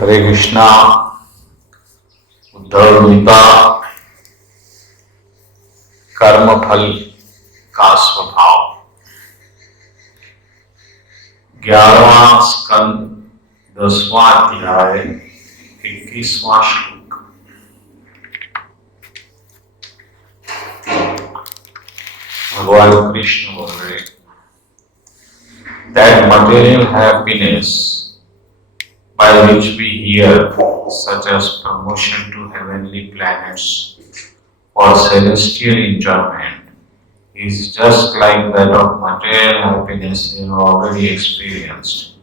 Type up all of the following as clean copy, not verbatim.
हरे कृष्णा। उद्धव गीता कर्म फल का स्वभाव 11वां स्कंद 10वां अध्याय 21वां श्लोक। भगवान कृष्ण बोल रहे that material happiness by which we hear, such as promotion to heavenly planets or celestial enjoyment, is just like that of material happiness we have already experienced.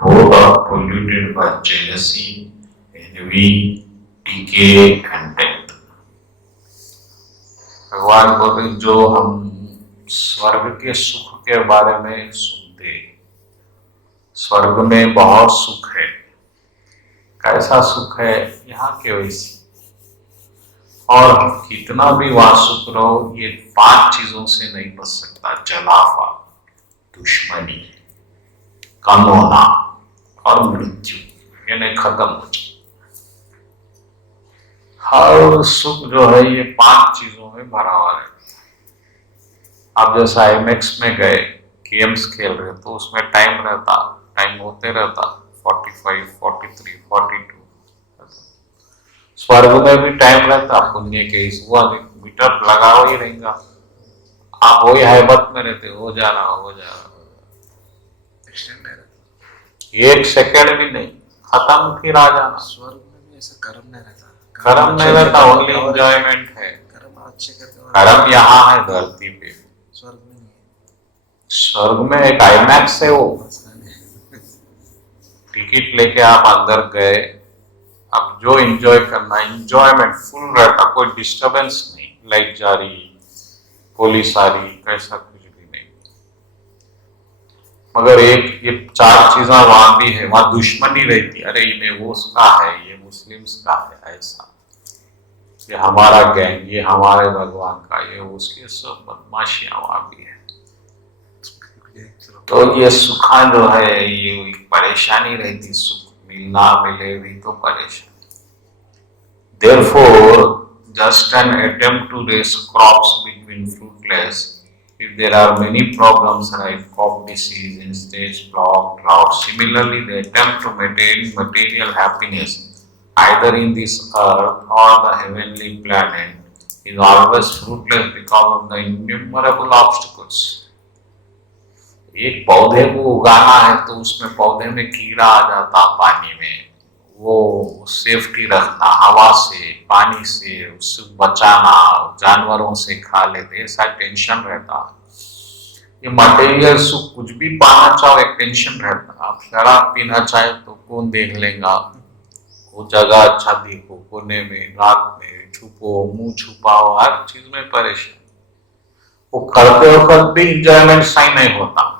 Both are polluted by jealousy, envy, decay and death. भगवान बोले जो हम स्वर्ग के सुख के बारे में सुनते, स्वर्ग में बहुत सुख है। कैसा सुख है? यहाँ के वैसी। और कितना भी वहां सुख रहो, ये 5 चीजों से नहीं बच सकता। जलाफा, दुश्मनी, कम होना और मृत्यु, ये नहीं खत्म हो जाए। हर सुख जो है ये 5 चीजों में भरा हुआ है। आप जैसा आईमैक्स में गए, गेम्स खेल रहे तो उसमें टाइम रहता, टाइम होते रहता 45, 43, 42। स्वर्ग में भी टाइम रहता, पुण्य के इस मीटर लगा ही रहेगा। आप वही हैबत में रहते, हो जा रहा, एक सेकंड भी नहीं, खत्म फिर आ जाना। स्वर्ग में भी ऐसा कर्म नहीं रहता, कर्म नहीं रहता, ओनली एंजॉयमेंट है। कर्म अच्छे करते, कर्म यहाँ है धरती पे, स्वर्ग में नहीं। स्वर्ग में एक आईमैक्स है, वो टिकट लेके आप अंदर गए, अब जो एंजॉय करना, एंजॉयमेंट फुल रहता, कोई डिस्टरबेंस नहीं, लाइट जा रही, पुलिस आ रही, कैसा कुछ भी नहीं। मगर एक ये 4 चीजें वहां भी है, वहां दुश्मनी रहती। अरे इन्हें वो उसका है, ये मुस्लिम्स का है, ऐसा, ये हमारा गैंग, ये हमारे भगवान का, ये उसके, सब बदमाशियां वहां भी है। तो ये सुखा जो है, ये परेशानी रहती, सुख मिलना मिले भी तो परेशान। Therefore, just an attempt to raise crops between fruitless, if there are many problems like crop disease, insect, drought. Similarly, the attempt to maintain material happiness either in this earth or the heavenly planet is always fruitless because of the innumerable obstacles. एक पौधे को उगाना है तो उसमें पौधे में कीड़ा आ जाता, पानी में वो सेफ्टी रखना, हवा से, पानी से उससे बचाना, जानवरों से खा लेते, ऐसा टेंशन रहता। ये मटेरियल सुख कुछ भी पाना चाहो एक टेंशन रहता। आप शराब पीना चाहे तो कौन देख लेगा, वो जगह अच्छा देखो, कोने में, रात में छुपो, मुंह छुपाओ, हर चीज में परेशान। वो करते वक्त भी इंजॉयमेंट सही नहीं होता।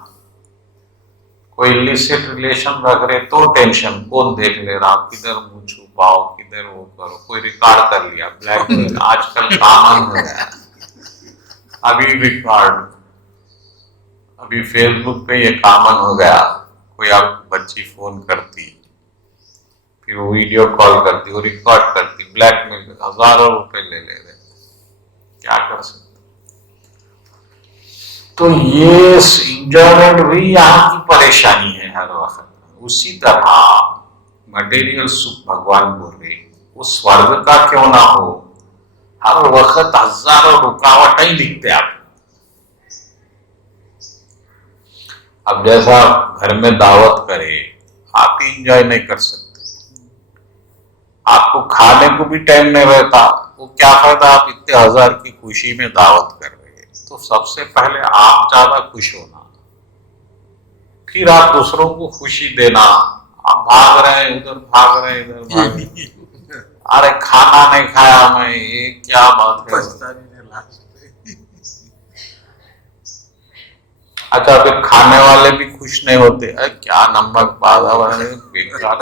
कोई इलिसिट रिलेशन रख रहे तो टेंशन, कौन देख ले रहा, किधर मुंह छुपाओ, किधर वो करो, कोई रिकॉर्ड कर लिया, ब्लैकमेल आजकल कॉमन हो गया। अभी रिकॉर्ड, अभी फेसबुक पे ये कॉमन हो गया। कोई आप बच्ची फोन करती, फिर वो वीडियो कॉल करती, वो रिकॉर्ड करती, ब्लैकमेल, हजारों रुपए ले रहे, क्या कर सकते। तो ये इंजॉयमेंट भी यहाँ की परेशानी है हर वक्त। उसी तरह मटेरियल सुख भगवान बोल रहे, वो स्वर्ग का क्यों ना हो, हर वक्त हजारों रुकावट ही दिखते आप। अब जैसा घर में दावत करे, आप ही इंजॉय नहीं कर सकते, आपको खाने को भी टाइम नहीं रहता, वो क्या फायदा आप इतने हजार की खुशी में दावत कर रहे। तो सबसे पहले आप ज्यादा खुश होना, फिर आप दूसरों को खुशी देना। आप भाग रहे हैं उधर, भाग रहे हैं इधर, भाग रहे। अरे खाना नहीं खाया मैं, ये क्या बात है। अच्छा, फिर खाने वाले भी खुश नहीं होते, अरे क्या नमक पादा बेकार।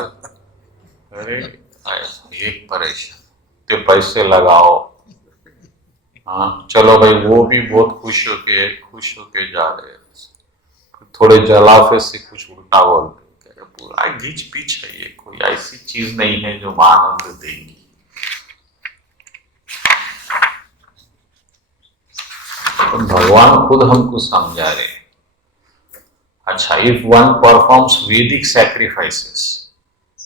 अरे एक परेशान, तो पैसे लगाओ, हाँ चलो भाई, वो भी बहुत खुश होके जा रहे हैं, थोड़े जलाफे से कुछ उल्टा बोलते, पूरा घिच पिच है, ये कोई ऐसी चीज नहीं है जो आनंद देगी। तो भगवान खुद हमको समझा रहे। अच्छा, इफ वन परफॉर्म्स वैदिक sacrifices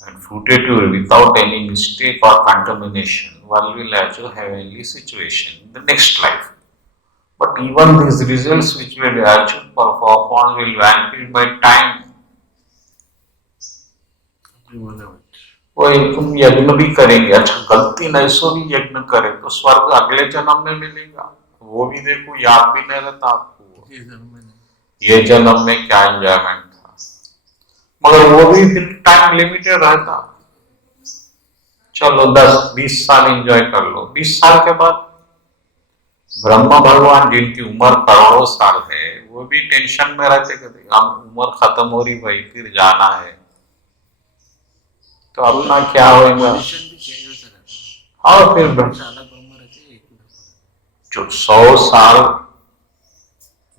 and fruitative without any mistake or contamination, one will achieve heavenly situation in the next life. But even these results which will be achieved performed will vanish by time. वही तुम यज्ञ भी करेंगे, अच्छा गलती नहीं सो भी यज्ञ करे तो स्वर्ग अगले जन्म में मिलेगा, वो भी देखो याद भी नहीं रहता आपको, ये जन्म में क्या एंजॉयमेंट था, मगर वो भी फिर टाइम लिमिटेड रहता। चलो 10-20 साल एंजॉय कर लो, 20 साल के बाद ब्रह्मा भगवान जिनकी उम्र करोड़ों साल है वो भी टेंशन में रहते, कहते अब उम्र खत्म हो रही भाई, फिर जाना है, तो अपना क्या होगा। हाँ, फिर जो 100 साल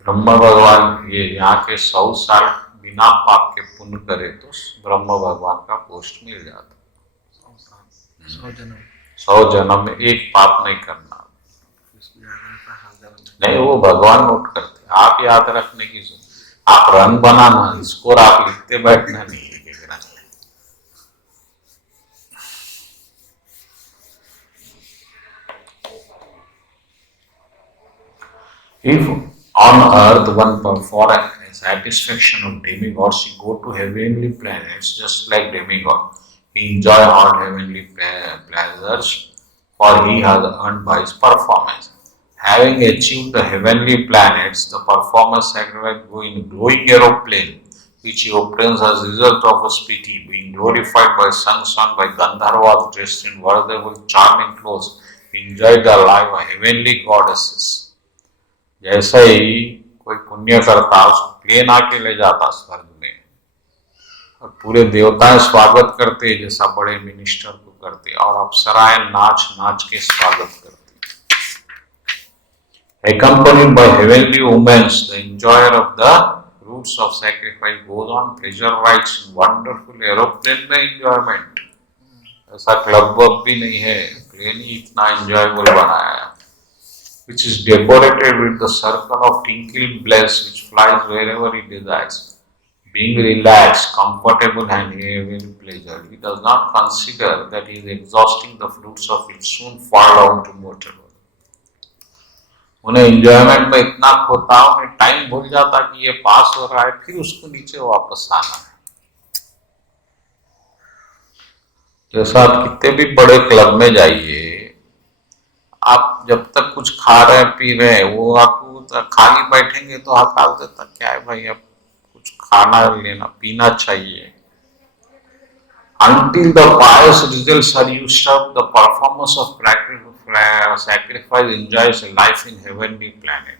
ब्रह्मा भगवान ये यहाँ के 100 साल बिना पाप के पुण्य करे तो ब्रह्म भगवान का पोस्ट मिल जाता। 100 जन्म में एक पाप नहीं करना, नहीं वो भगवान नोट करते, आप याद रखने की आप रन बनाना, स्कोर आप लिखते बैठना नहीं है। If on earth one for satisfaction of demigods, he go to heavenly planets just like demigod. He enjoy all heavenly pleasures, for he has earned by his performance. Having achieved the heavenly planets, the performer sacrifice go in glowing aeroplane, which he obtains as result of a pity, being glorified by sun by Gandharvas dressed in wonderful charming clothes, enjoy the life of heavenly goddesses. जैसे ही कोई पुण्य करता उसको plane आके ले जाता स्वर्ग में, और पूरे देवताएं स्वागत करते जैसा बड़े मिनिस्टर को करते, और अप्सराएं नाच नाच के स्वागत करते। Accompanied by heavenly women, the enjoyer of the fruits of sacrifice goes on pleasure rides in wonderful aeroplane में enjoyment। ऐसा क्लब वर्क भी नहीं है, प्लेन ही इतना enjoyable बनाया है, which is decorated with the circle of twinkling bliss which flies wherever it desires, being relaxed, comfortable and having pleasure. He does not consider that he is exhausting the fruits of it, soon fall down to mortal. उन्हें enjoyment में इतना खोता, उन्हें time भूल जाता कि ये पास हो रहा है, फिर उसको नीचे वापस आना है। जैसा आप कितने भी बड़े क्लब में जाइए, आप जब तक कुछ खा रहे पी रहे वो आपको खाली बैठेंगे तो हकाल देता, क्या है भाई अब कुछ खाना लेना पीना चाहिए। Until the pious results are used up, the performance of sacrifice enjoys a life in heavenly planet.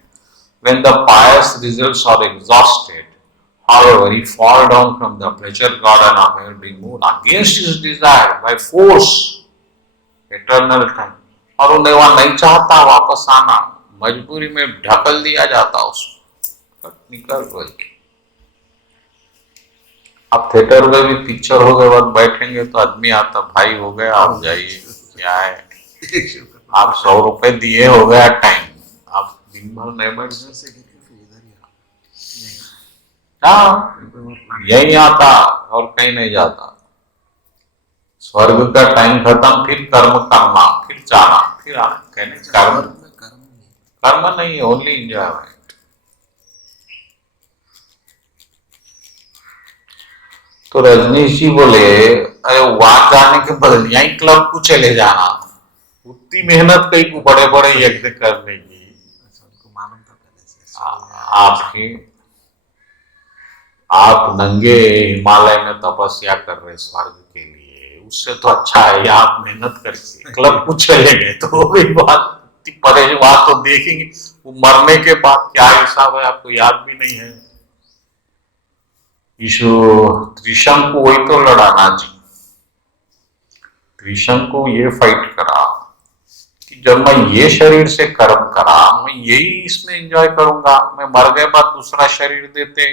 When the pious results are exhausted, however, he fall down from the pleasure garden of heavenly moon against his desire by force, eternal time. और उन्हें वहां नहीं चाहता वापस आना, मजबूरी में ढकल दिया जाता उसको, निकल गई। अब थिएटर में भी पिक्चर हो गए बाद बैठेंगे तो आदमी आता, भाई हो गया आप जाइए, क्या है आप 100 रुपए दिए हो गया टाइम, आप दिन भर नहीं बैठ यही आता और कहीं नहीं जाता। स्वर्ग का टाइम खत्म, फिर कर्म करना, फिर जाना, फिर आना, कहने कर्म नहीं, ओनली एंजॉयमेंट। तो रजनीश जी बोले अरे वहां जाने के बदले यही क्लब को चले जाना, उतनी मेहनत कहीं को बड़े बड़े यज्ञ करने की, आप नंगे हिमालय में तपस्या कर रहे स्वर्ग के लिए, उससे तो अच्छा है आप मेहनत करके क्लब को चले गए। तो वो भी बात बात तो देखेंगे, वो मरने के बाद क्या हिसाब है आपको याद भी नहीं है। त्रिशंकु वही तो लड़ाना जी, त्रिशंकु ये फाइट करा कि जब मैं ये शरीर से कर्म करा मैं यही इसमें एंजॉय करूंगा, मैं मर गए बाद दूसरा शरीर देते,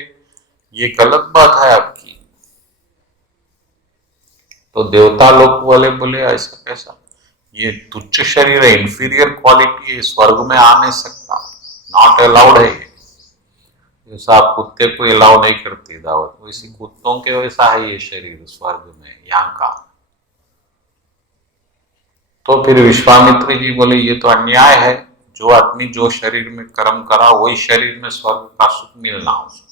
ये गलत बात है आपकी। तो देवता लोग वाले बोले ऐसा कैसा, ये तुच्छ शरीर है, इंफीरियर क्वालिटी है, स्वर्ग में आ नहीं सकता, नॉट अलाउड है ये। जैसा आप कुत्ते को अलाउ नहीं करते दावत, वैसे कुत्तों के वैसा है ये शरीर स्वर्ग में यहाँ का। तो फिर विश्वामित्र जी बोले ये तो अन्याय है, जो आदमी जो शरीर में कर्म करा वही शरीर में स्वर्ग का सुख मिलना उसको।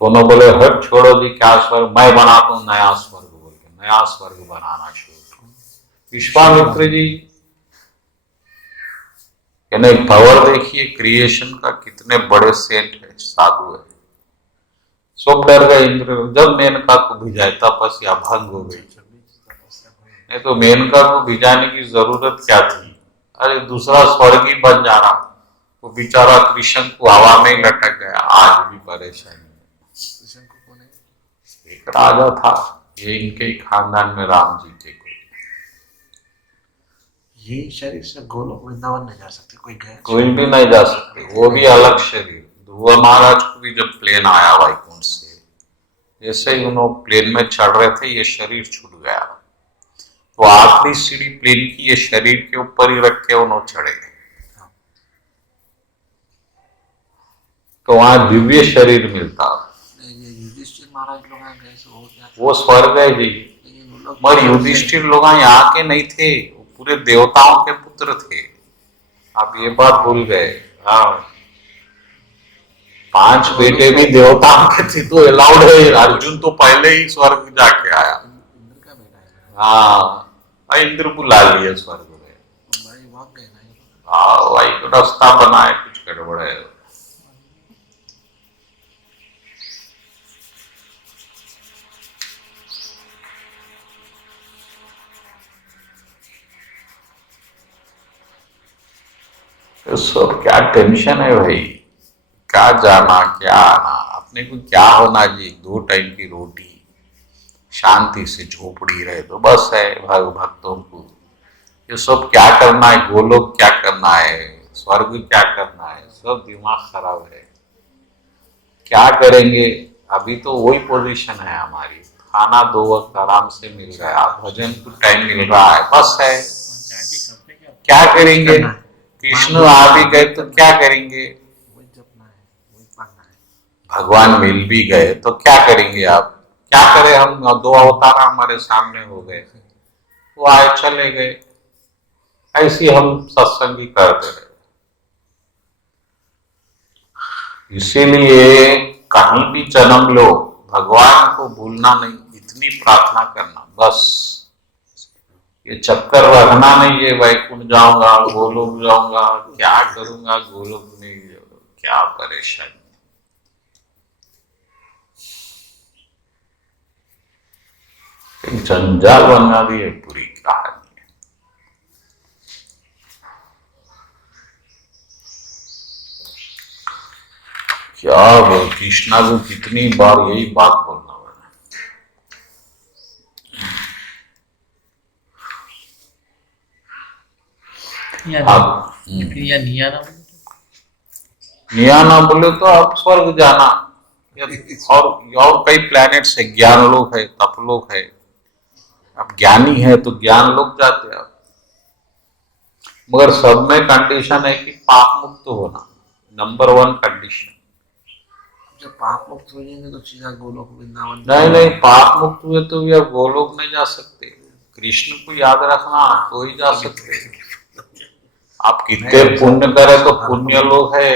दोनों बोले हट छोड़ो जी, क्या स्वर्ग, मैं बनाता हूं नया स्वर्ग, बोल के नया स्वर्ग बनाना शुरू। विश्वामित्र जी यानी पावर देखिए क्रिएशन का, कितने बड़े सेंट है, साधु है। सब डर गए इंद्र, जब मेनका को भिजाए तपस्या भंग हो गई। नहीं तो मेनका को भिजाने की जरूरत क्या थी, अरे दूसरा स्वर्ग ही बन जा रहा, वो बेचारा कृष्ण को हवा में ही लटक गया, आज भी परेशानी। एक राजा था, ये इनके ही खानदान में राम जी के कोई, ये शरीर से गोलोक वृंदावन नहीं जा सकते, कोई भी नहीं जा सकते, वो भी अलग शरीर। ध्रुव महाराज को भी जब प्लेन आया वैकुंठ से, जैसे ही उन्होंने प्लेन में चढ़ रहे थे ये शरीर छूट गया, तो आखिरी सीढ़ी प्लेन की ये शरीर के ऊपर ही रख के उन्होंने चढ़े। तो वहां दिव्य शरीर मिलता। युधिष्ठिर महाराज लोग वो स्वर्ग है जी, मगर युधिष्ठिर लोग यहाँ के नहीं थे, वो पूरे देवताओं के पुत्र थे, आप ये बात भूल गए। हाँ, 5 बेटे भी देवताओं के थे, तो अलाउड है। अर्जुन तो पहले ही स्वर्ग जाके आया। हाँ, इंद्र बुला लिया स्वर्ग में। हाँ, वही तो रास्ता बनाए, कुछ गड़बड़ है। तो सब क्या टेंशन है भाई, क्या जाना क्या आना, अपने को क्या होना जी, 2 टाइम की रोटी, शांति से झोपड़ी रहे तो बस है। भक्तों को ये सब क्या करना है, गोलोक क्या करना है, स्वर्ग क्या करना है, सब दिमाग खराब है। क्या करेंगे, अभी तो वही पोजीशन है हमारी, खाना 2 वक्त आराम से मिल रहा है, भजन को टाइम मिल रहा है, बस है। क्या करेंगे, कृष्ण आ भी गए तो क्या करेंगे, भगवान मिल भी गए तो क्या करेंगे, आप क्या करें, हम 2 अवतार हमारे सामने हो गए, वो आए चले गए, ऐसी हम सत्संग ही करते रहे। इसीलिए कहीं भी जन्म लो, भगवान को भूलना नहीं, इतनी प्रार्थना करना बस। ये चक्कर रखना नहीं है वैकुंठ जाऊंगा, गोलोक जाऊंगा, क्या करूंगा गोलोक में, क्या परेशानी। जंजाल बना दी है पूरी कहानी। क्या कृष्णा को कितनी बार यही बात बोलना पड़ा। आप निया ना बोले तो आप स्वर्ग जाना, और कई प्लैनेट्स है, ज्ञान लोक है, तपलोक है, आप ज्ञानी है तो ज्ञान लोक जाते आप, मगर सब में कंडीशन है कि पाप मुक्त होना, नंबर 1 कंडीशन। जब पाप मुक्त हो जाएंगे तो सीधा गोलोक वृंदावन। नहीं, पाप मुक्त हुए तो भी आप गोलोक नहीं जा सकते, कृष्ण को याद रखना तो ही जा सकते। आप कितने पुण्य करे तो पुण्य लोग है,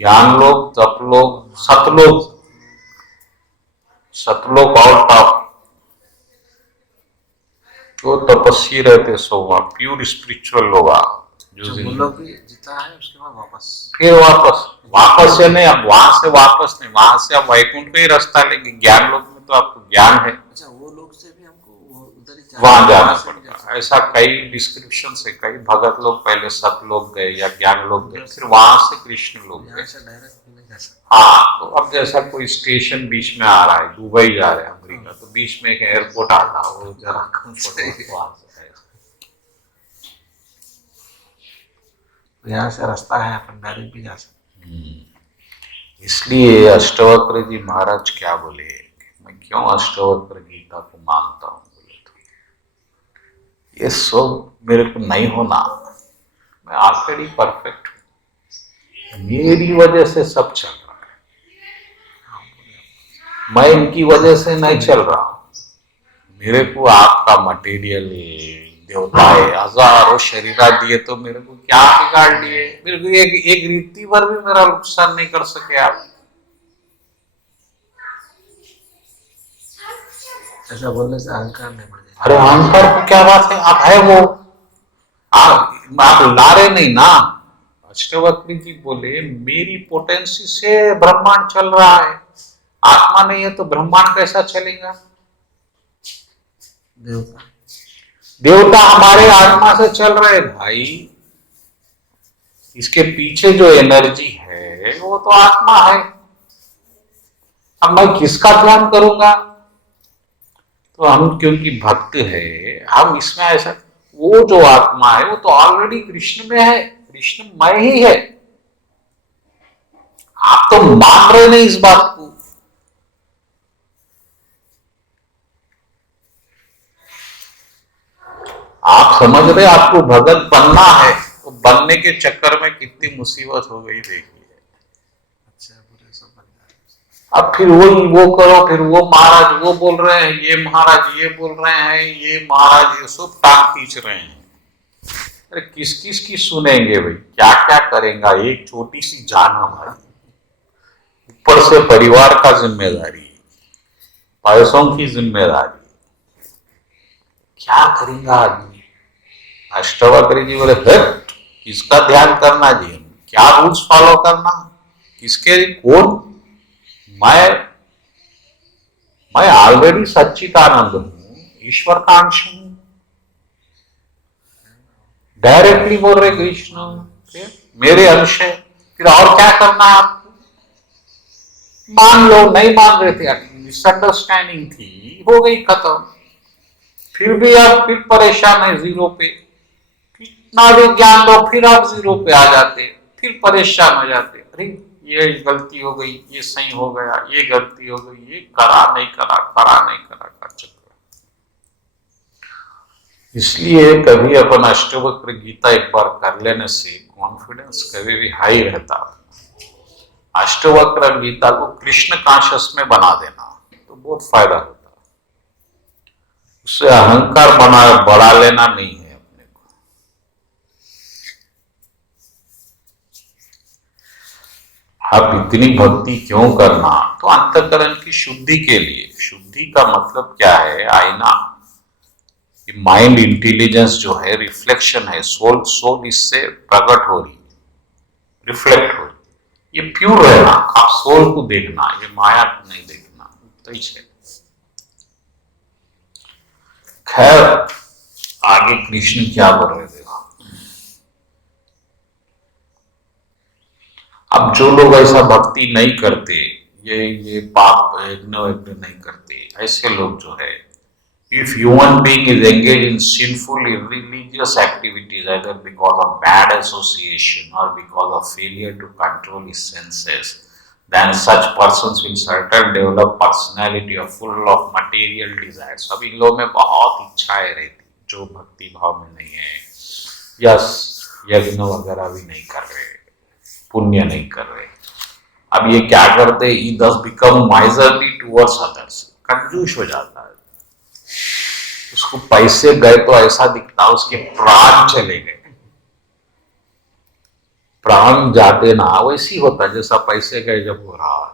ज्ञान लोग, तप लोग, सतलोक और टॉप, तो तपस्वी रहते सो प्योर स्पिरिचुअल लोग, जो जीता है उसके बाद फिर वापस से नहीं, अब वहां से वापस नहीं, वहां से आप वैकुंठ का ही रास्ता लेंगे। ज्ञान लोक में तो आपको ज्ञान है, अच्छा वो लोग से भी हमको उधर ही वहां जाना पड़ता। ऐसा कई डिस्क्रिप्शन है, कई भगत लोग पहले सतलोक गए या ज्ञान लोक गए, फिर वहां से कृष्ण लोग गए। हाँ, तो अब जैसा कोई स्टेशन बीच में आ रहा है, दुबई जा रहे हैं अमेरिका, तो बीच में एक एयरपोर्ट आता है, वो जरा कंफर्टेबल, यहाँ से रास्ता है, अपन डायरेक्ट भी जा सकते। इसलिए अष्टवक्र जी महाराज क्या बोले, मैं क्यों अष्टवक्र गीता को मानता हूं बोले तो ये सब मेरे को नहीं होना, मैं ऑलरेडी परफेक्ट हूं, मेरी वजह से सब चल रहा है, मैं इनकी वजह से नहीं चल रहा हूं। मेरे को आपका मटेरियल देवताएं हजारों शरीर दिए तो मेरे को क्या बिगाड़ दिए, मेरे को एक रीति भर भी मेरा नुकसान नहीं कर सके आप। ऐसा बोलने से अहंकार नहीं बढ़ जाएगा। अरे अहंकार को क्या बात है, आप है वो, आप ला रहे नहीं ना। अष्टवक्र जी बोले मेरी पोटेंसी से ब्रह्मांड चल रहा है, आत्मा नहीं है तो ब्रह्मांड कैसा चलेगा। देवता देवता हमारे आत्मा से चल रहे भाई, इसके पीछे जो एनर्जी है वो तो आत्मा है। अब मैं किसका ध्यान करूंगा, तो हम क्योंकि भक्त है हम इसमें ऐसा, वो जो आत्मा है वो तो ऑलरेडी कृष्ण में है, कृष्णमय ही है, आप तो मान रहे नहीं इस बात को। आप समझ रहे आपको भगत बनना है, तो बनने के चक्कर में कितनी मुसीबत हो गई देखिए। अच्छा बुरे सब बन जाए। अब फिर वही वो करो, फिर वो महाराज वो बोल रहे हैं, ये महाराज ये बोल रहे हैं, ये महाराज ये सब टांग खींच रहे हैं। अरे किस किस की सुनेंगे भाई, क्या क्या करेगा, एक छोटी सी जान हमारी, ऊपर से परिवार का जिम्मेदारी, पैसों की जिम्मेदारी, क्या करेगा आदमी। अष्टवक्र जी बोले किसका ध्यान करना जी, क्या रूल्स फॉलो करना, किसके कौन, मैं ऑलरेडी सच्चिदानंद हूं, ईश्वर का अंश हूं, डायरेक्टली बोल रहे कृष्ण मेरे अंश है, फिर और क्या करना है आपको। मान लो नहीं मान रहे थे, मिसअंडरस्टैंडिंग थी, हो गई खत्म, फिर भी आप फिर परेशान है जीरो पे, कितना भी ज्ञान लो फिर आप जीरो पे आ जाते, फिर परेशान हो जाते, अरे ये गलती हो गई, ये सही हो गया, ये गलती हो गई, ये करा नहीं करा का चक्कर। इसलिए कभी अपन अष्टवक्र गीता एक बार कर लेने से कॉन्फिडेंस कभी भी हाई रहता। अष्टवक्र गीता को कृष्ण कॉन्शियस में बना देना तो बहुत फायदा होता, उससे अहंकार बढ़ा लेना नहीं है अपने को। अब इतनी भक्ति क्यों करना, तो अंतःकरण की शुद्धि के लिए। शुद्धि का मतलब क्या है, आईना, माइंड इंटेलिजेंस जो है रिफ्लेक्शन है, सोल इससे प्रकट हो रही है, रिफ्लेक्ट हो रही है, ये प्योर रहना, आप सोल को देखना, ये माया को नहीं देखना, तो ही है। खैर आगे कृष्ण क्या बोल रहे थे, अब जो लोग ऐसा भक्ति नहीं करते, ये पाप यज्ञ नहीं करते, ऐसे लोग जो है, if human being is engaged in sinful irreligious activities either because of bad association or because of failure to control his senses, then such persons will certainly develop personality or full of material desires। अब इन लोगों में बहुत इच्छाएं रहती जो भक्ति भाव में नहीं है, यस यज्ञ वगैरह भी नहीं कर रहे, पुण्य नहीं कर रहे। अब ये क्या करते, he thus become miserly towards others, कंजूस हो जाता है, उसको पैसे गए तो ऐसा दिखता उसके प्राण चले गए, प्राण जाते ना वैसी होता जैसा पैसे गए जब हो रहा है।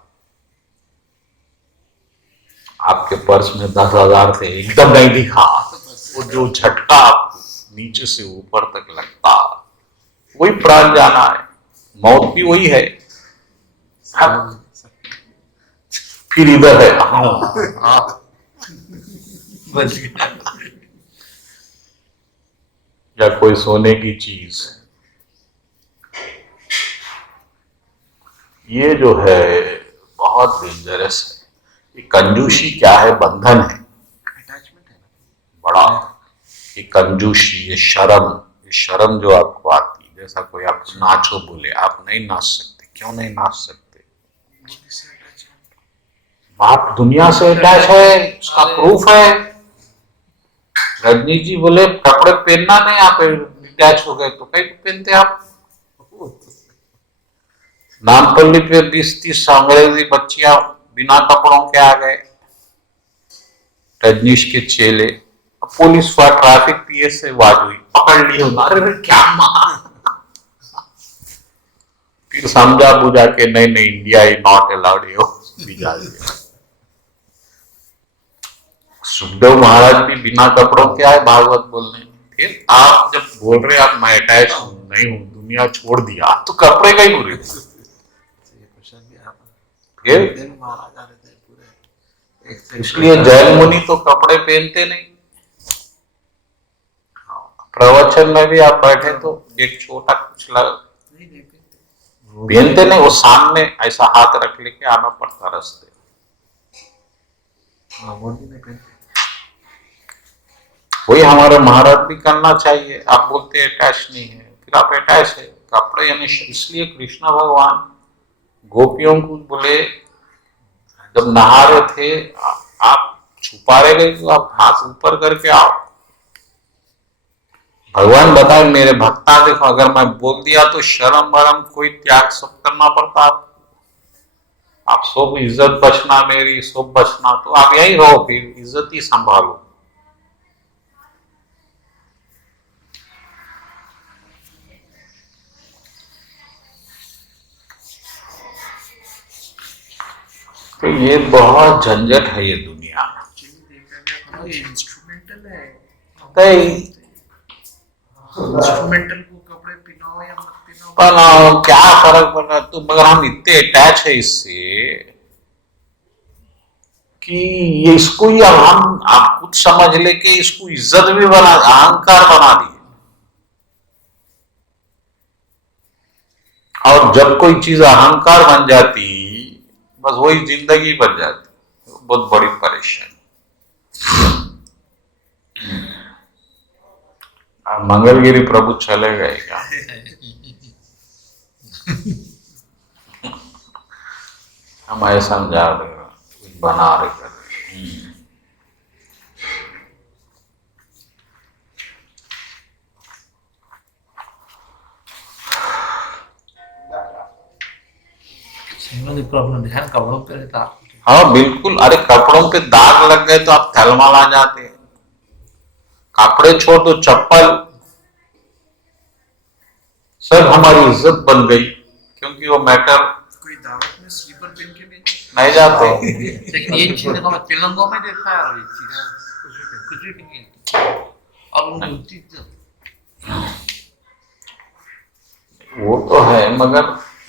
आपके पर्स में 10,000 थे, एकदम नहीं दिखा, वो जो झटका नीचे से ऊपर तक लगता, वही प्राण जाना है, मौत भी वही है। फिर इधर है, या कोई सोने की चीज, ये जो है बहुत डेंजरस है। ये कंजूसी क्या है, बंधन है, अटैचमेंट है बड़ा। ये कंजूसी, ये शर्म जो आपको आती, जैसा कोई आपको नाचो बोले, आप नहीं नाच सकते, क्यों नहीं नाच सकते, बुद्धि से attach है। बाप दुनिया से अटैच है, उसका प्रूफ है। रजनी जी बोले कपड़े पहनना नहीं, आप अटैच हो गए तो कहीं पहनते आप। नामपल्ली पे 20-30 अंग्रेजी बच्चियां बिना कपड़ों के आ गए, रजनीश के चेले। पुलिस हुआ, ट्रैफिक पीएस से आवाज हुई, पकड़ लिए। अरे क्या मार। फिर समझा बुझा के नहीं नहीं, इंडिया इज नॉट अलाउड, भिजा दिया। सुखदेव महाराज भी बिना कपड़ों के आए भागवत बोलने। फिर आप जब बोल रहे आप मैं अटैच हूं, नहीं हूं, दुनिया छोड़ दिया, तो कपड़े का ही बुरे। फिर मारा जा रहे थे पूरे। इसलिए जैन मुनि तो कपड़े पहनते नहीं। प्रवचन में भी आप बैठे तो एक छोटा कुछ पहनते नहीं, वो सामने ऐसा हाथ रख लेके आना पड़ता रास्ते। वही हमारे महाराज भी करना चाहिए। आप बोलते अटैच नहीं है, फिर आप अटैच है कपड़े यानी। इसलिए कृष्ण भगवान गोपियों को बोले जब नहा रहे थे आप छुपा रहे गए तो आप हाथ ऊपर करके आओ। भगवान बताए मेरे भक्ता देखो, अगर मैं बोल दिया तो शर्म वरम कोई त्याग सब करना पड़ता। आप सब इज्जत बचना, मेरी सब बचना, तो आप यही रहो, फिर इज्जत ही संभालो। तो ये बहुत झंझट है ये दुनिया। इंस्ट्रूमेंटल है, इंस्ट्रूमेंटल को कपड़े पहनाओ या मत पहनाओ, पहनाओ क्या फर्क पड़ना। तो मगर हम इतने अटैच है इससे कि ये इसको ही अब हम आप कुछ समझ लेके इसको इज्जत भी बना, अहंकार बना दिए। और जब कोई चीज अहंकार बन जाती बस वही जिंदगी बन जाती, बहुत बड़ी परेशानी। मंगलगिरी प्रभु चले गए क्या? हम ऐसा समझा रहे बना रहे कर रहे। प्रॉब्लम ध्यान कपड़ों पे रहता। हाँ बिल्कुल, अरे कपड़ों पे दाग लग गए तो आप थलमल आ जाते हैं। कपड़े छोड़ दो, चप्पल सब हमारी इज्जत बन गई, क्योंकि वो मैटर। कोई दावत में स्लीपर पहन के नहीं जाते। लेकिन ये चीजें तो मैं तेलंगाना में देखा है, ये चीजें कुछ भी नहीं। और वो तो है, मगर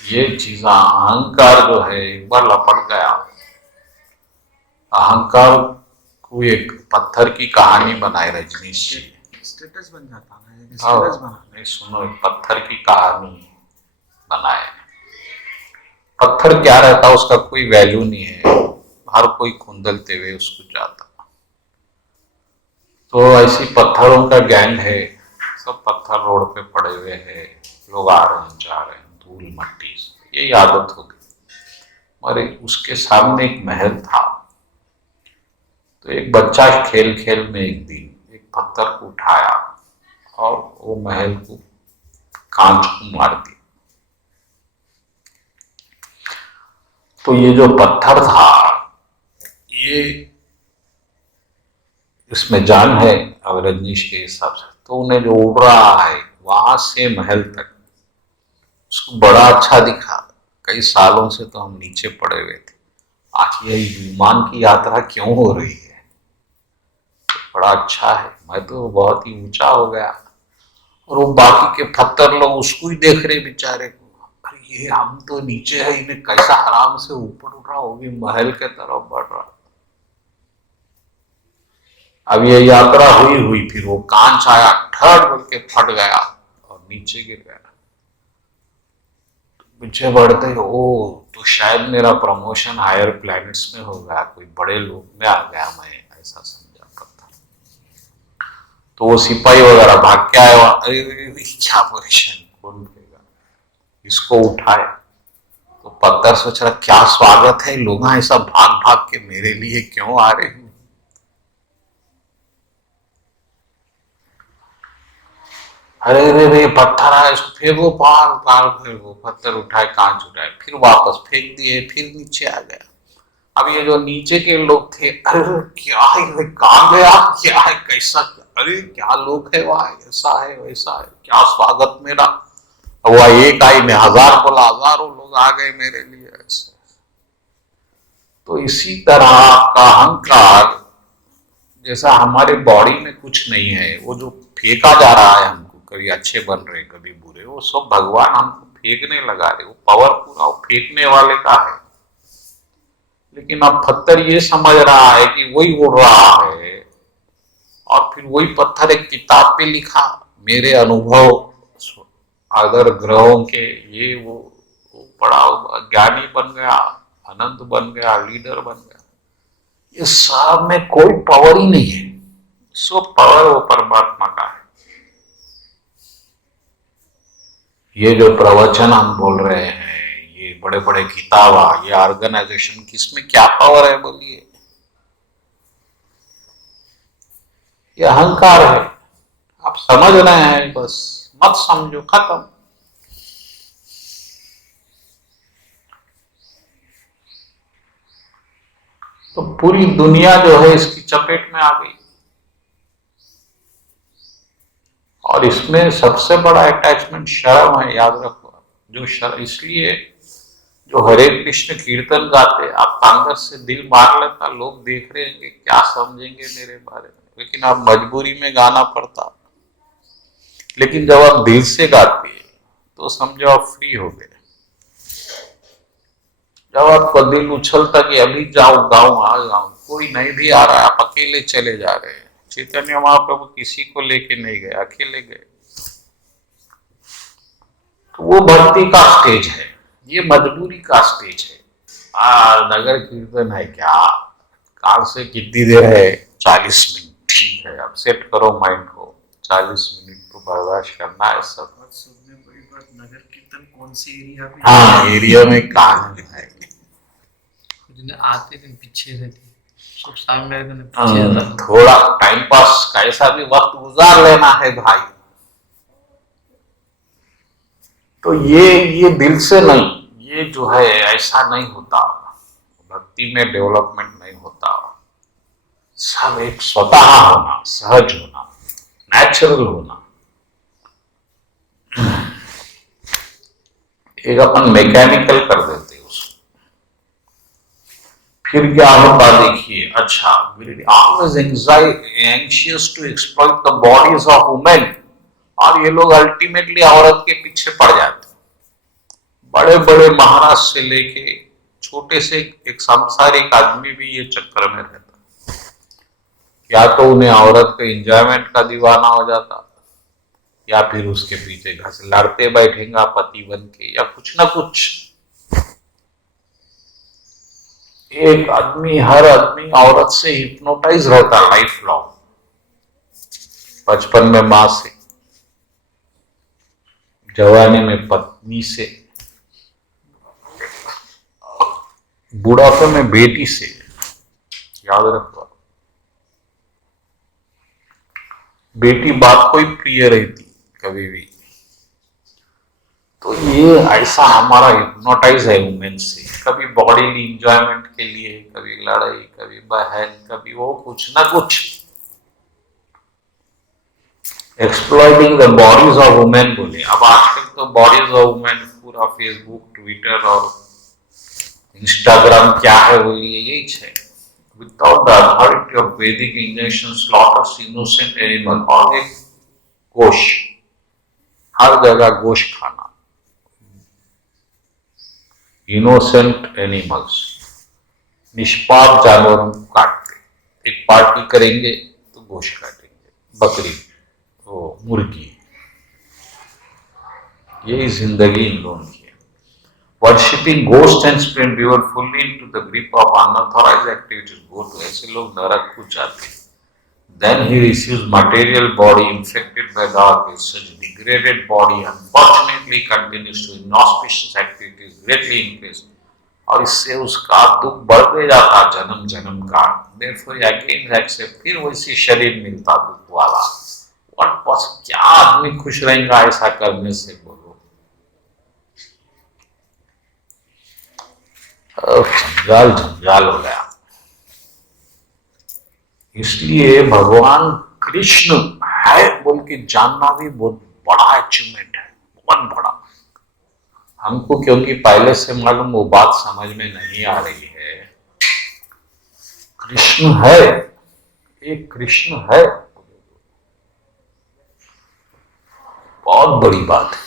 ये चीज अहंकार जो है एक बार लपट गया। अहंकार को एक पत्थर की कहानी बनाए रजनीश जी। स्टेटस बन जाता है, स्टेटस बना। नहीं सुनो, एक पत्थर की कहानी बनाए। पत्थर क्या रहता, उसका कोई वैल्यू नहीं है, हर कोई खुंदलते हुए उसको जाता। तो ऐसी पत्थरों का गैंग है, सब पत्थर रोड पे पड़े हुए हैं, लोग आ रहे हैं जा रहे हैं, धूल मट्टी, यही आदत हो गई। और उसके सामने एक महल था। तो एक बच्चा खेल खेल में एक दिन एक पत्थर को उठाया और वो महल को कांच को मार दिया। तो ये जो पत्थर था, ये इसमें जान है अब रजनीश के हिसाब से। तो उन्हें जो उड़ रहा है वहां से महल तक, उसको बड़ा अच्छा दिखा। कई सालों से तो हम नीचे पड़े हुए थे, आज ये विमान की यात्रा क्यों हो रही है, तो बड़ा अच्छा है। मैं तो बहुत ही ऊंचा हो गया, और वो बाकी के पत्थर लोग उसको ही देख रहे बेचारे को। अरे ये हम तो नीचे है, इन्हें कैसा आराम से ऊपर उड़ रहा, वो भी महल के तरफ बढ़ रहा। अब ये यात्रा हुई फिर वो कांच आया, ठड़ बोल के फट गया और नीचे गिर गया। पीछे बढ़ते ओ तो शायद मेरा प्रमोशन हायर प्लैनेट्स में हो गया, कोई बड़े लोग में आ गया, मैं ऐसा समझा पता। तो वो सिपाही वगैरह भाग के आया, अरे क्या परेशान, कौन उठेगा, इसको उठाए। तो पत्थर सोच रहा क्या स्वागत है, लोग ऐसा भाग भाग के मेरे लिए क्यों आ रहे हैं। अरे रे रे पत्थर आया, इसको फेंको, पार पार फेंको, पत्थर उठाए, कांच उठाए, फिर वापस फेंक दिए, फिर नीचे आ गया। अब ये जो नीचे के लोग थे, अरे क्या है, कहाँ गया, क्या है, कैसा, अरे क्या लोग है वहां, ऐसा है वैसा है, क्या स्वागत मेरा। हुआ एक आई में 1000 बोला, हजारों लोग आ गए मेरे लिए ऐसे। तो इसी तरह का अहंकार, जैसा हमारे बॉडी में कुछ नहीं है, वो जो फेंका जा रहा है हमको, कभी अच्छे बन रहे कभी बुरे, वो सब भगवान हमको फेंकने लगा रहे, वो पावर पूरा वो फेंकने वाले का है। लेकिन अब पत्थर ये समझ रहा है कि वही उड़ रहा है, और फिर वही पत्थर एक किताब पे लिखा, मेरे अनुभव अदर ग्रहों के, ये वो बड़ा ज्ञानी बन गया, अनंत बन गया, लीडर बन गया। इस सब में कोई पावर ही नहीं है, सब पावर वो परमात्मा का है। ये जो प्रवचन हम बोल रहे हैं, ये बड़े बड़े किताब, ये ऑर्गेनाइजेशन, किसमें क्या पावर है बोलिए। ये अहंकार है, आप समझ रहे हैं, बस मत समझो, खत्म। तो पूरी दुनिया जो है इसकी चपेट में आ गई, और इसमें सबसे बड़ा अटैचमेंट शर्म है, याद रखो। जो शर्म, इसलिए जो हरे कृष्ण कीर्तन गाते, आप अंदर से दिल मार लेता, लोग देख रहे हैं क्या समझेंगे मेरे बारे में, लेकिन आप मजबूरी में गाना पड़ता। लेकिन जब आप दिल से गाते तो समझो आप फ्री हो गए। जब आपका दिल उछलता कि अभी जाओ, गाऊं, आ जाऊं, कोई नहीं भी आ रहा, आप अकेले चले जा रहे हैं। चैतन्य महाप्रभु किसी को लेके नहीं गए, अकेले गए। तो वो भक्ति का स्टेज है, ये मजबूरी का स्टेज है। नगर कीर्तन है क्या, कार से कितनी देर है, 40 मिनट, ठीक है, अब सेट करो माइंड को, 40 मिनट तो बर्दाश्त करना है सब। सबसे बड़ी बात, नगर कीर्तन कौन सी एरिया में, हाँ, एरिया में कहाँ है, आते दिन पीछे रहते, सब सामने पीछे रहता। थोड़ा टाइम पास कैसा भी वक्त गुजार लेना है भाई। तो ये दिल से नहीं, ये जो है ऐसा नहीं होता, भक्ति में डेवलपमेंट नहीं होता। सब एक स्वतः होना, सहज होना, नेचुरल होना। एक अपन मैकेनिकल कर देते उसको, फिर क्या होता देखिए। अच्छा, always anxious to exploit the bodies of women, और ये लोग अल्टीमेटली औरत के पीछे पड़ जाते। बड़े बड़े महाराज से लेके छोटे से एक संसारिक आदमी भी ये चक्कर में रहता, या तो उन्हें औरत के एंजॉयमेंट का दीवाना हो जाता, या फिर उसके पीछे घर से लड़ते बैठेगा पति बन के, या कुछ ना कुछ। एक आदमी, हर आदमी औरत से हिप्नोटाइज रहता लाइफ लॉन्ग, बचपन में मां से, जवानी में पत्नी से, बुढ़ापे में बेटी से। याद रखो, बेटी बाप को ही प्रिय रहती कभी भी। तो ये ऐसा हमारा हिप्नोटाइज है वुमेन से, कभी बॉडी इंजॉयमेंट के लिए, कभी लड़ाई, कभी बहन, कभी वो कुछ ना कुछ। Exploiting the bodies of women बोले। अब आजकल तो बॉडीज ऑफ वुमेन पूरा फेसबुक, ट्विटर और इंस्टाग्राम क्या है बोलिए, यही है। Without the authority of Vedic injunction, slaughters innocent animal, और एक गोश्त, हर जगह गोश्त खाना, इनोसेंट एनिमल्स, निष्पाप जानवरों को काटते। एक पार्टी करेंगे तो गोश्त काटेंगे, बकरी, वो मुर्गी, यही जिंदगी इन लोगों की है। Worshipping ghosts and spirit, we were fully into the grip of unauthorized activities, go to, ऐसे लोग नरक को जाते। Then he receives material body infected by dark age. Such degraded body unfortunately continues to inauspicious activities greatly increase. और इससे उसका दुख बढ़ते जाता जन्म जन्म का। Therefore again accept फिर वैसी शरीर मिलता दुख वाला। What was क्या आदमी खुश रहेगा ऐसा करने से बोलो? जंजाल जंजाल हो गया। इसलिए भगवान कृष्ण है बोल के जानना भी बहुत बड़ा अचीवमेंट है, बहुत बड़ा। हमको क्योंकि पहले से मालूम वो बात समझ में नहीं आ रही है। कृष्ण है, एक कृष्ण है, बहुत बड़ी बात है।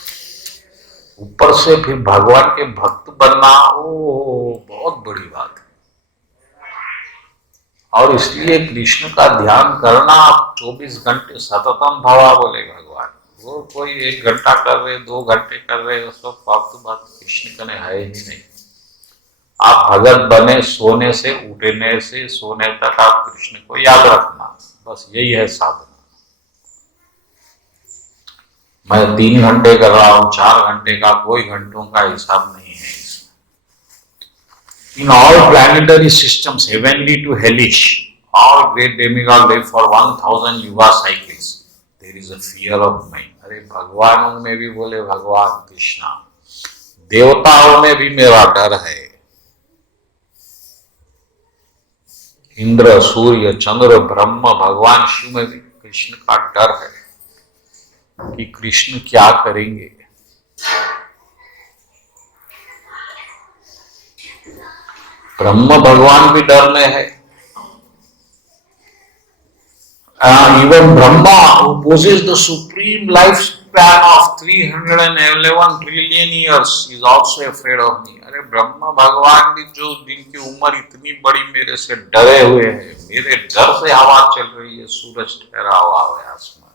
ऊपर से फिर भगवान के भक्त बनना, ओ बहुत बड़ी बात है। और इसलिए कृष्ण का ध्यान करना, आप 24 घंटे सततम भवा बोले भगवान। वो कोई 1 घंटा कर रहे, 2 घंटे कर रहे, वो सब फालतू बात कृष्ण कने है ही नहीं। आप भगत बने सोने से उठने से सोने तक आप कृष्ण को याद रखना, बस यही है साधना। मैं 3 घंटे कर रहा हूं, 4 घंटे का, कोई घंटों का हिसाब नहीं है इसमें। In all planetary systems, heavenly to hellish, all great demigods live for 1000 yuga cycles. There is a fear of me. अरे भगवानों में भी बोले भगवान कृष्णा, देवताओं में भी मेरा डर है। इंद्र, सूर्य, चंद्र, ब्रह्म, भगवान शिव में भी कृष्ण का डर है कि कृष्ण क्या करेंगे। ब्रह्म भगवान भी डर में है। Even Brahma, who possesses the supreme lifespan of 311 trillion years, is also afraid of me. अरे ब्रह्मा भगवान भी जो जिनकी उम्र इतनी बड़ी मेरे से डरे हुए हैं, मेरे डर से हवा चल रही है, सूरज ठहरा हुआ है आसमान।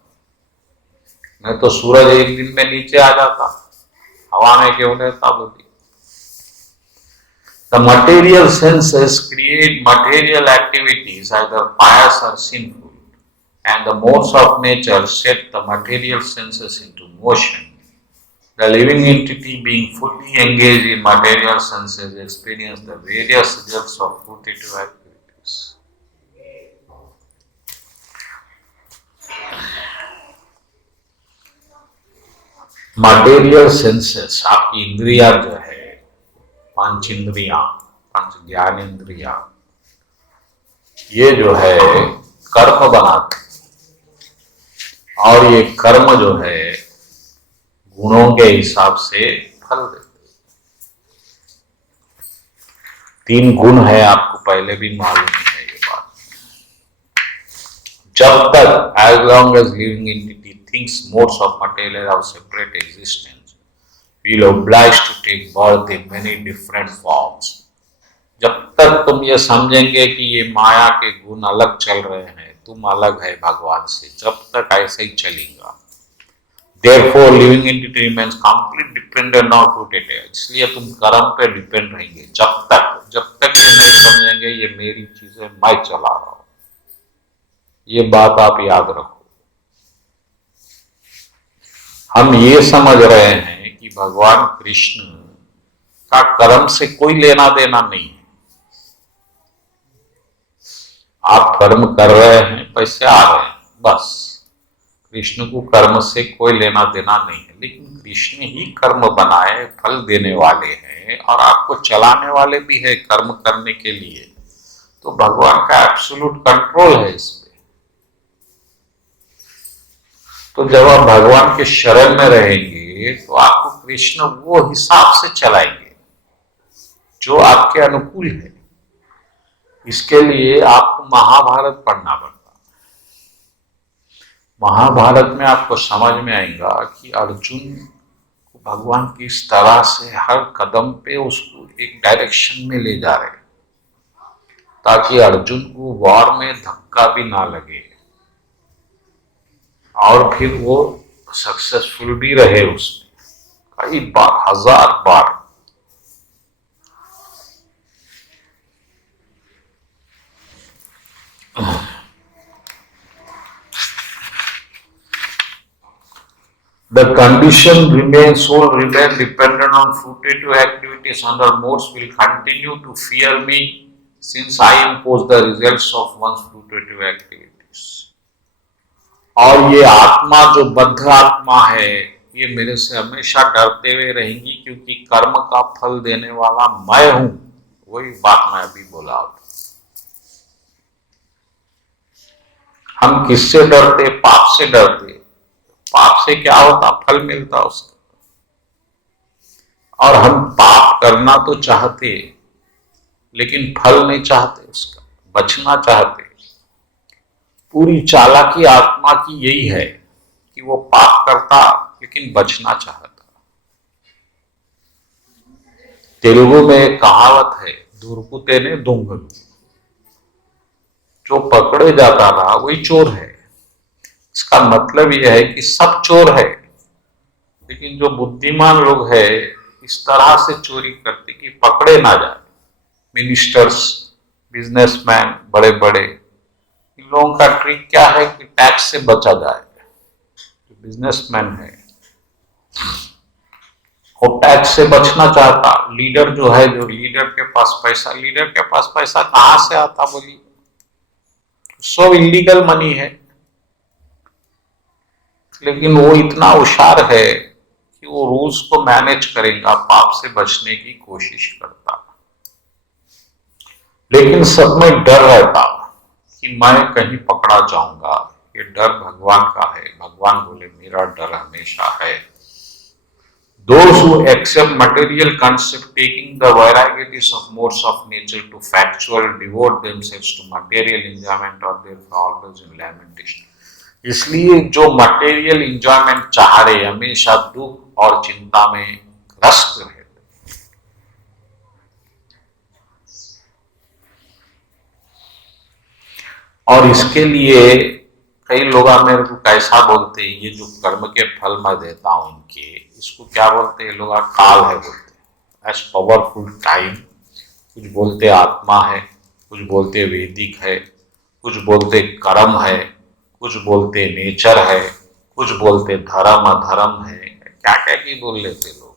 मैं तो सूरज एक दिन में नीचे आ जाता, हवा में क्यों रहता बोलिए। The material senses create material activities, either pious or sinful, and the modes of nature set the material senses into motion. The living entity, being fully engaged in material senses, experience the various results of fruitive activities. Material senses, आपकी इंद्रिया जो है, पंच इंद्रिया, पंच ज्ञान इंद्रिया, ये जो है कर्म बनाते, और ये कर्म जो है गुणों के हिसाब से फल देते। 3 गुण है, आपको पहले भी मालूम है ये बात। जब तक as long as living entity thinks modes of material have separate existence, we will obliged to take birth in many different forms. जब तक तुम ये समझेंगे कि ये माया के गुण अलग चल रहे हैं, तुम अलग है भगवान से, जब तक ऐसे ही चलेगा। Therefore, living entity remains completely dependent on fruited. इसलिए तुम कर्म पे डिपेंड रहेंगे जब तक ये नहीं समझेंगे ये मेरी चीजें मैं चला रहा हूं। ये बात आप याद रखो। हम ये समझ रहे हैं कि भगवान कृष्ण का कर्म से कोई लेना देना नहीं है। आप कर्म कर रहे हैं, पैसे आ रहे हैं, बस। कृष्ण को कर्म से कोई लेना देना नहीं है, लेकिन कृष्ण ही कर्म बनाए, फल देने वाले हैं और आपको चलाने वाले भी है कर्म करने के लिए। तो भगवान का एब्सोल्यूट कंट्रोल है इस पे। तो जब आप भगवान के शरण में रहेंगे तो आपको कृष्ण वो हिसाब से चलाएंगे जो आपके अनुकूल है। इसके लिए आपको महाभारत पढ़ना पड़ता। महाभारत में आपको समझ में आएगा कि अर्जुन को भगवान किस तरह से हर कदम पे उसको एक डायरेक्शन में ले जा रहे हैं, ताकि अर्जुन को वॉर में धक्का भी ना लगे और फिर वो सक्सेसफुल भी रहे उसमें कई बार, 1000 बार। The condition remains will remain dependent on fruitative activities under modes will continue to fear me since I impose the results of one's fruitative activities. और ये आत्मा जो बद्ध आत्मा है ये मेरे से हमेशा डरते हुए रहेंगी क्योंकि कर्म का फल देने वाला मैं हूं। वही बात मैं अभी बोला। हम किससे डरते? पाप से डरते। पाप से क्या होता? फल मिलता उसका। और हम पाप करना तो चाहते लेकिन फल नहीं चाहते, उसका बचना चाहते। पूरी चालाकी आत्मा की यही है कि वो पाप करता लेकिन बचना चाहता। तेलुगु में एक कहावत है, दुर्कुते ने दुंगलू। जो पकड़े जाता था वही चोर है। इसका मतलब यह है कि सब चोर है लेकिन जो बुद्धिमान लोग है इस तरह से चोरी करते कि पकड़े ना जाए। मिनिस्टर्स, बिजनेसमैन, बड़े बड़े, इन लोगों का ट्रिक क्या है कि टैक्स से बचा जाए। जो बिजनेसमैन है वो टैक्स से बचना चाहता। लीडर जो है, जो लीडर के पास पैसा कहां से आता बोलिए? सब इलीगल मनी है। लेकिन वो इतना होशियार है कि वो रूल्स को मैनेज करेगा, पाप से बचने की कोशिश करता। लेकिन सब में डर रहता कि मैं कहीं पकड़ा जाऊंगा। ये डर भगवान का है। भगवान बोले मेरा डर हमेशा है। Those who accept material concept, taking the varieties of modes of nature to factual, devote themselves to material enjoyment or their always in lamentation. इसलिए जो मटेरियल इंजॉयमेंट चाह रहे हमेशा दुख और चिंता में ग्रस्त रहते। और इसके लिए कई लोग मेरे को कैसा बोलते हैं, ये जो कर्म के फल मैं देता हूं इनके, इसको क्या बोलते हैं लोग? काल है बोलते हैं। As powerful time. कुछ बोलते आत्मा है, कुछ बोलते वैदिक है, कुछ बोलते कर्म है, कुछ बोलते नेचर है, कुछ बोलते धर्म अधर्म है। क्या क्या की बोल लेते लोग।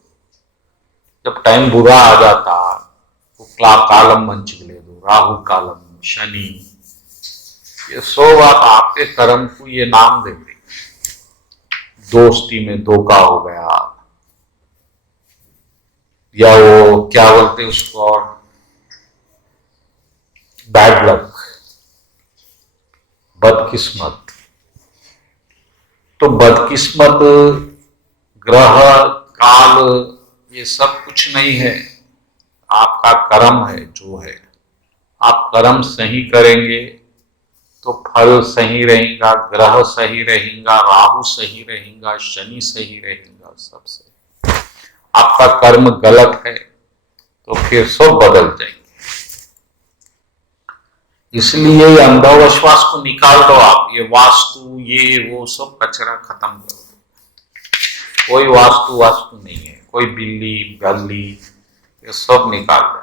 जब टाइम बुरा आ जाता शुक्ला कालम मंचिले दो, राहु कालम, शनि, ये सो बात आपके कर्म को ये नाम देते। दोस्ती में धोखा हो गया, या वो क्या बोलते उसको, और बैड लक, बदकिस्मत। तो बदकिस्मत, ग्रह, काल, ये सब कुछ नहीं है। आपका कर्म है जो है। आप कर्म सही करेंगे तो फल सही रहेगा, ग्रह सही रहेगा, राहु सही रहेगा, शनि सही रहेगा, सब सही। आपका कर्म गलत है तो फिर सब बदल जाएंगे। इसलिए अंधविश्वास को निकाल दो आप। ये वास्तु, ये वो सब कचरा खत्म कर दो। कोई वास्तु नहीं है, कोई बिल्ली बल्ली, ये सब निकाल दो।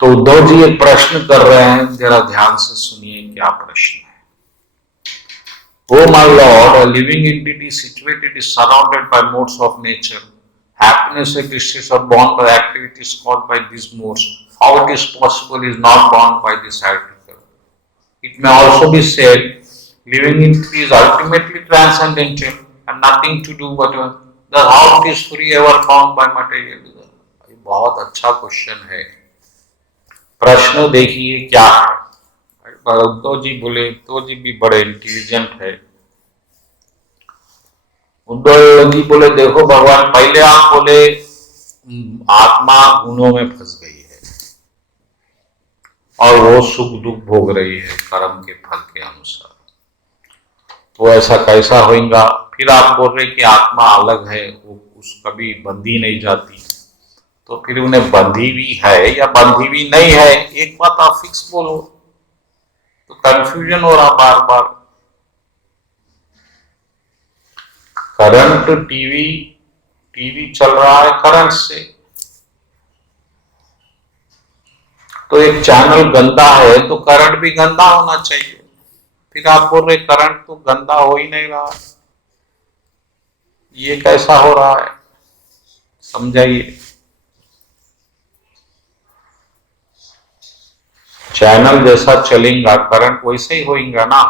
तो उद्धव जी एक प्रश्न कर रहे हैं, जरा ध्यान से सुनिए क्या प्रश्न है। Oh my Lord, a living entity situated is surrounded by modes of nature. Happiness exists are born by activities caused by these modes. How it is possible is not born by this article. It may also be said, living entity is ultimately transcendental and nothing to do whatever. Thus how it is free ever bound by material desire? ये बहुत अच्छा question है। प्रश्न देखिए क्या है। उद्धव जी बोले, उद्धव जी भी बड़े इंटेलिजेंट है। उद्धव जी बोले देखो भगवान, पहले आप बोले आत्मा गुणों में फंस गई है और वो सुख दुख भोग रही है कर्म के फल के अनुसार। तो ऐसा कैसा होगा? फिर आप बोल रहे कि आत्मा अलग है, वो उस कभी बंधी नहीं जाती। तो फिर उन्हें बंधी भी है या बंधी भी नहीं है, एक बात आप फिक्स बोलो। तो कंफ्यूजन हो रहा बार बार। करंट टीवी चल रहा है करंट से, तो एक चैनल गंदा है तो करंट भी गंदा होना चाहिए। फिर आप बोल रहे करंट तो गंदा हो ही नहीं रहा। ये कैसा हो रहा है, समझाइए। चैनल जैसा चलेगा करंट वैसे ही होगा ना।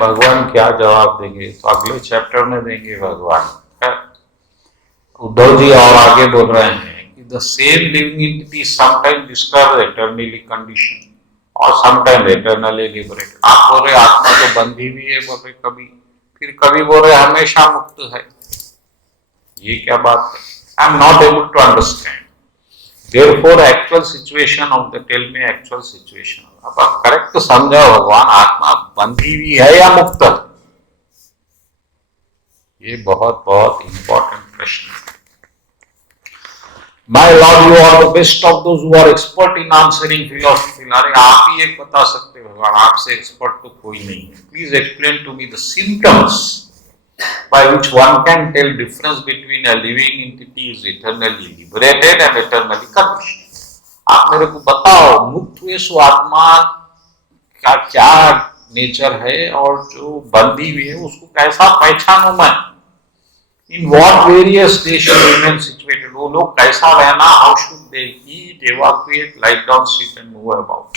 भगवान क्या जवाब देंगे तो अगले चैप्टर में देंगे भगवान। उद्धव जी और आगे बोल रहे हैं कि the same living entity sometime disturb eternally condition और समटाइम एटर्नली लिबरेट। आप बोल रहे आत्मा तो बंधी भी है, बोल रहे कभी, फिर कभी बोल रहे हमेशा मुक्त है। ये क्या बात है? I am not able to understand. Therefore actual situation of the tell me actual situation. अब आप करेक्ट तो समझाओ भगवान, आत्मा बंधी भी है या मुक्त है? ये बहुत बहुत इंपॉर्टेंट प्रश्न है। My Lord, you are the best of those who are expert in answering philosophy. अरे आप ही एक बता सकते हो भगवान, आपसे एक्सपर्ट तो कोई नहीं है। Please explain to me the symptoms by which one can tell difference between a living entity is eternally liberated and eternally conditioned. आप मेरे को बताओ, मुक्त हुए सो आत्मा का क्या नेचर है और जो बंधी हुई है उसको कैसा पहचानूं मैं? In what various they should remain situated? वो लोग कैसा रहना? How should they eat, evacuate, lie down, sit and move about?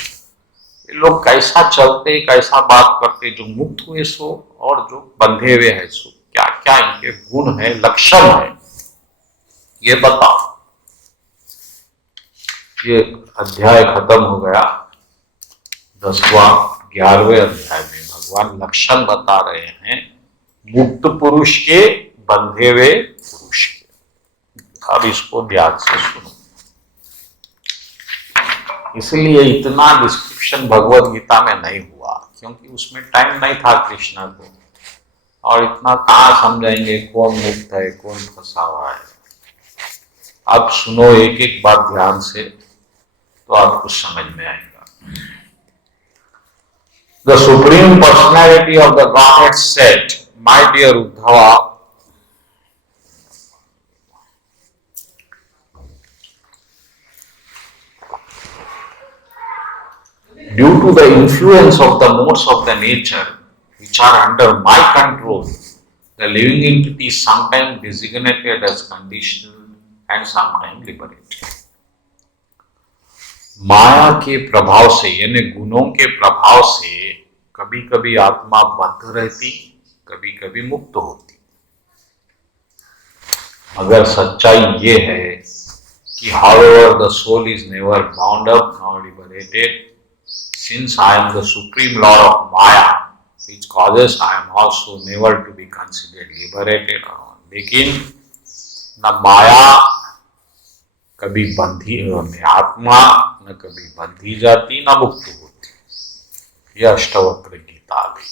ये लोग कैसा चलते, कैसा बात करते, जो मुक्त हुए सो और जो बंधे हुए हैं सो, क्या क्या इनके गुण है, लक्षण है, ये बताओ। ये अध्याय खत्म हो गया। 10वां 11वें अध्याय में भगवान लक्षण बता रहे हैं मुक्त पुरुष के, बंधे हुए पुरुष के। अब इसको ध्यान से सुनो। इसलिए इतना डिस्क्रिप्शन भगवत गीता में नहीं हुआ क्योंकि उसमें टाइम नहीं था कृष्णा को, और इतना कहाँ समझाएंगे कौन मुक्त है कौन फंसा हुआ है। अब सुनो एक एक बात ध्यान से तो आपको समझ में आएगा। The Supreme Personality of the Godhead said, my dear Uddhava, due to the influence of the modes of the nature which are under my control, the living entity is sometimes designated as conditional and sometimes liberated. माया के प्रभाव से यानी गुणों के प्रभाव से कभी कभी आत्मा बद्ध रहती, कभी कभी मुक्त होती। मगर सच्चाई ये है कि however the soul is never bound up nor liberated, since I am the supreme lord of Maya, which causes I am also never to be considered liberated. लेकिन न माया कभी बंधी, आत्मा न कभी बंधी जाती न मुक्त होती। यह अष्टवक्र गीता गई।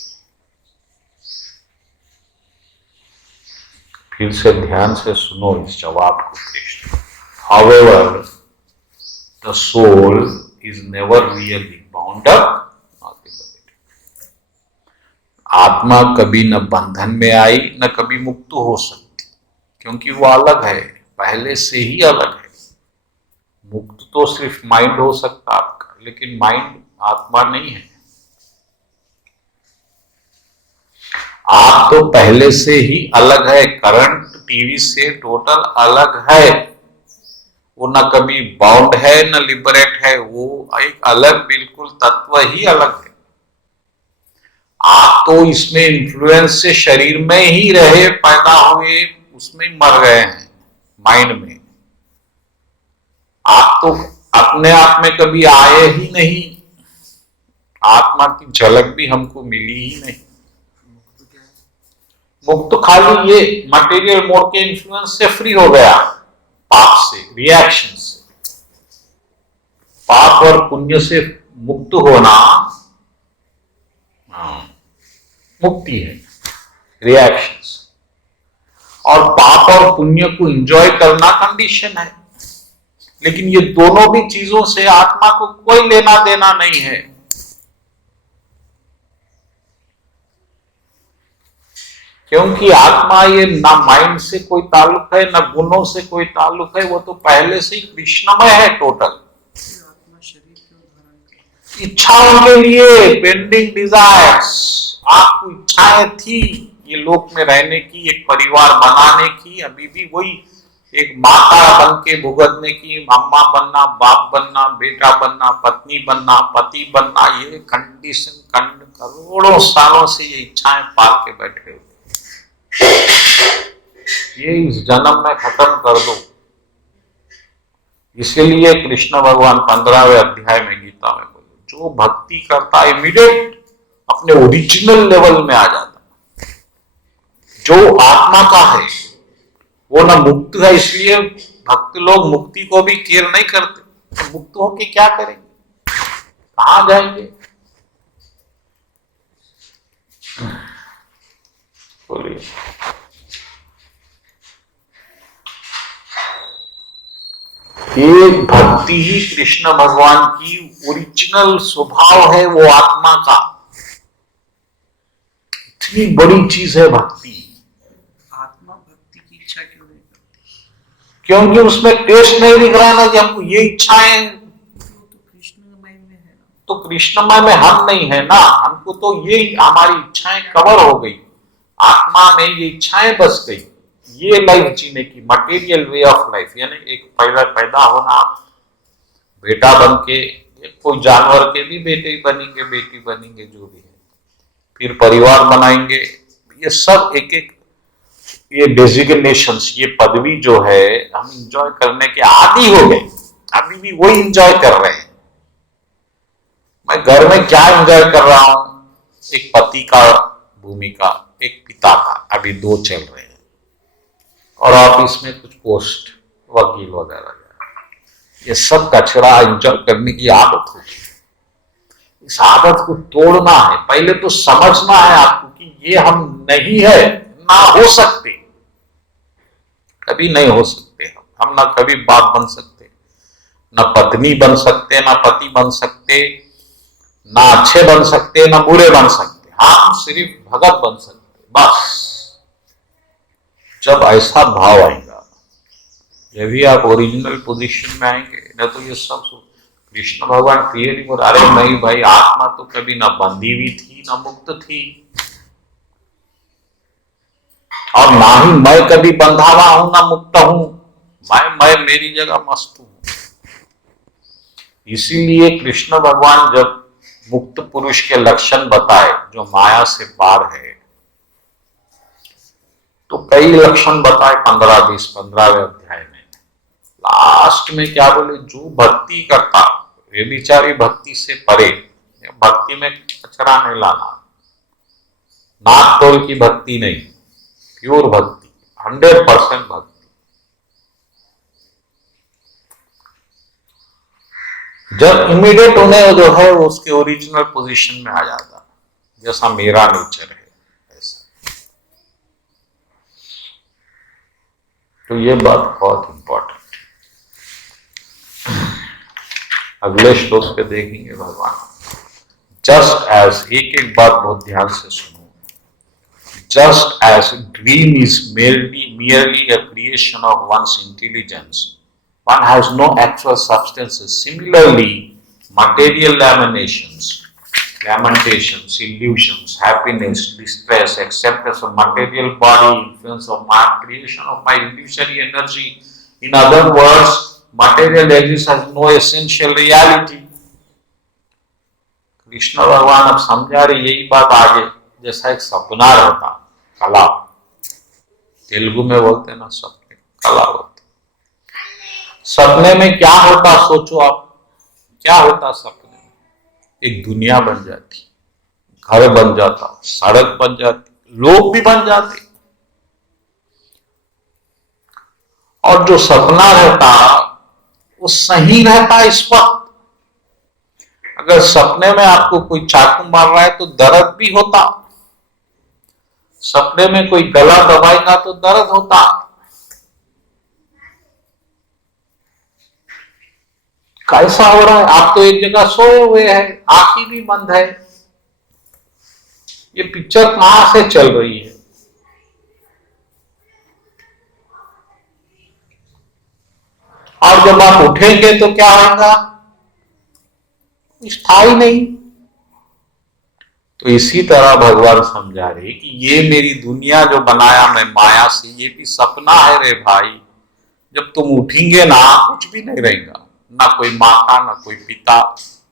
फिर से ध्यान से सुनो इस जवाब को Krishna. However, the soul is never really bound up, not liberated. आत्मा कभी न बंधन में आई न कभी मुक्त हो सकती, क्योंकि वो अलग है, पहले से ही अलग है। मुक्त तो सिर्फ माइंड हो सकता आपका, लेकिन माइंड आत्मा नहीं है। आप तो पहले से ही अलग है, करंट टीवी से टोटल अलग है। वो न कभी बाउंड है न लिबरेट है, वो एक अलग बिल्कुल तत्व ही अलग है। आप तो इसमें इन्फ्लुएंस से शरीर में ही रहे, पैदा हुए, उसमें मर गए हैं माइंड में। आप तो अपने आप में कभी आए ही नहीं, आत्मा की झलक भी हमको मिली ही नहीं। मुक्त खाली ये मटेरियल मोड के इन्फ्लुएंस से फ्री हो गया, पाप से, रिएक्शन से। पाप और पुण्य से मुक्त होना मुक्ति है, रिएक्शन से। और पाप और पुण्य को एंजॉय करना कंडीशन है। लेकिन ये दोनों भी चीजों से आत्मा को कोई लेना देना नहीं है। क्योंकि आत्मा ये ना माइंड से कोई ताल्लुक है ना गुणों से कोई ताल्लुक है, वो तो पहले से ही कृष्णमय है टोटल। इच्छाओं के लिए, पेंडिंग डिजायर्स, आपको इच्छाएं थी ये लोक में रहने की, एक परिवार बनाने की, अभी भी वही एक माता बन के भुगतने की, अम्मा बनना, बाप बनना, बेटा बनना, पत्नी बनना, पति बनना, ये कंडीशन करोड़ों सालों से ये इच्छाएं पाल के बैठे हुए, ये इस जन्म में खत्म कर दो। इसीलिए कृष्ण भगवान 15वें अध्याय में गीता में बोले, जो भक्ति करता है इमीडिएट अपने ओरिजिनल लेवल में आ जाता, जो आत्मा का है वो ना मुक्त है, इसलिए भक्त लोग मुक्ति को भी केयर नहीं करते, तो मुक्त होके क्या करेंगे, कहां जाएंगे? बोलिए। एक भक्ति ही कृष्ण भगवान की ओरिजिनल स्वभाव है, वो आत्मा का। इतनी बड़ी चीज है भक्ति। आत्मा भक्ति की इच्छा क्यों नहीं करती? क्योंकि उसमें टेस्ट नहीं दिख रहा ना कि हमको ये इच्छाएं, तो कृष्णमय में है ना, तो कृष्णमय में हम नहीं है ना, हमको तो ये हमारी इच्छाएं कवर हो गई, आत्मा में ये इच्छाएं बस गई, ये लाइफ जीने की, मटेरियल वे ऑफ लाइफ, यानी एक पैदा होना, बेटा बन के, कोई जानवर के भी बेटे बनेंगे, बेटी बनेंगे, जो भी है, फिर परिवार बनाएंगे, ये सब एक एक ये डेजिग्नेशंस, ये पदवी जो है हम इंजॉय करने के आदी हो गए, अभी भी वही इंजॉय कर रहे हैं। मैं घर में क्या एंजॉय कर रहा हूं, एक पति का भूमिका, एक पिता का, अभी 2 चल रहे हैं, और ऑफिस में कुछ पोस्ट, वकील वगैरह, ये सब कचरा एंजॉय करने की आदत होगी। इस आदत को तोड़ना है, पहले तो समझना है आपको कि ये हम नहीं है, ना हो सकते, कभी नहीं हो सकते, हम ना कभी बाप बन सकते, ना पत्नी बन सकते, ना पति बन सकते, ना अच्छे बन सकते, ना बुरे बन सकते, हम सिर्फ भगत बन सकते, बस। जब ऐसा भाव आएगा, जब भी आप ओरिजिनल पोजीशन में आएंगे, न तो ये सब कृष्ण भगवान क्लियरली बोल, अरे नहीं भाई, आत्मा तो कभी ना बंधी हुई थी ना मुक्त थी, और ना ही मैं कभी बंधा हुआ हूं ना मुक्त हूं, मैं मेरी जगह मस्त हूं। इसीलिए कृष्ण भगवान जब मुक्त पुरुष के लक्षण बताए, जो माया से पार है, तो कई लक्षण बताए 15-20-15वें अध्याय में। लास्ट में क्या बोले, जो भक्ति करता, वे बेचारी भक्ति से परे, भक्ति में कचरा नहीं लाना, नाक तोल की भक्ति नहीं, प्योर भक्ति, 100% भक्ति। जब इमीडिएट उन्हें जो है उसके ओरिजिनल पोजीशन में आ जाता, जैसा मेरा नेचर है ऐसा। तो ये बात बहुत इंपॉर्टेंट। अगले श्लोक पे देखेंगे भगवान, जस्ट एज, एक एक बात बहुत ध्यान से सुनो, just as dream is merely a creation of one's intelligence, one has no actual substances. Similarly, material lamentations, illusions, happiness, distress, acceptance of material body, influence of my creation of my illusory energy. In other words, material existence has no essential reality. Krishna भगवान अब समझा रहे यही बात आगे, जैसा एक सपना रहता, कला, तेलुगु में बोलते हैं ना सपने, कला होती। सपने में क्या होता, सोचो आप, क्या होता सपने में, एक दुनिया बन जाती, घर बन जाता, सड़क बन जाती, लोग भी बन जाते, और जो सपना रहता वो सही रहता इस वक्त। अगर सपने में आपको कोई चाकू मार रहा है तो दर्द भी होता, सपने में कोई गला दबाएगा तो दर्द होता। कैसा हो रहा है, आप तो एक जगह सोए हुए हैं, आंखें भी बंद है, ये पिक्चर कहां से चल रही है? और जब आप उठेंगे तो क्या होगा, था ही नहीं। तो इसी तरह भगवान समझा रहे कि ये मेरी दुनिया जो बनाया मैं माया से, ये भी सपना है रे भाई। जब तुम उठेंगे ना, कुछ भी नहीं रहेगा, ना कोई माता, ना कोई पिता,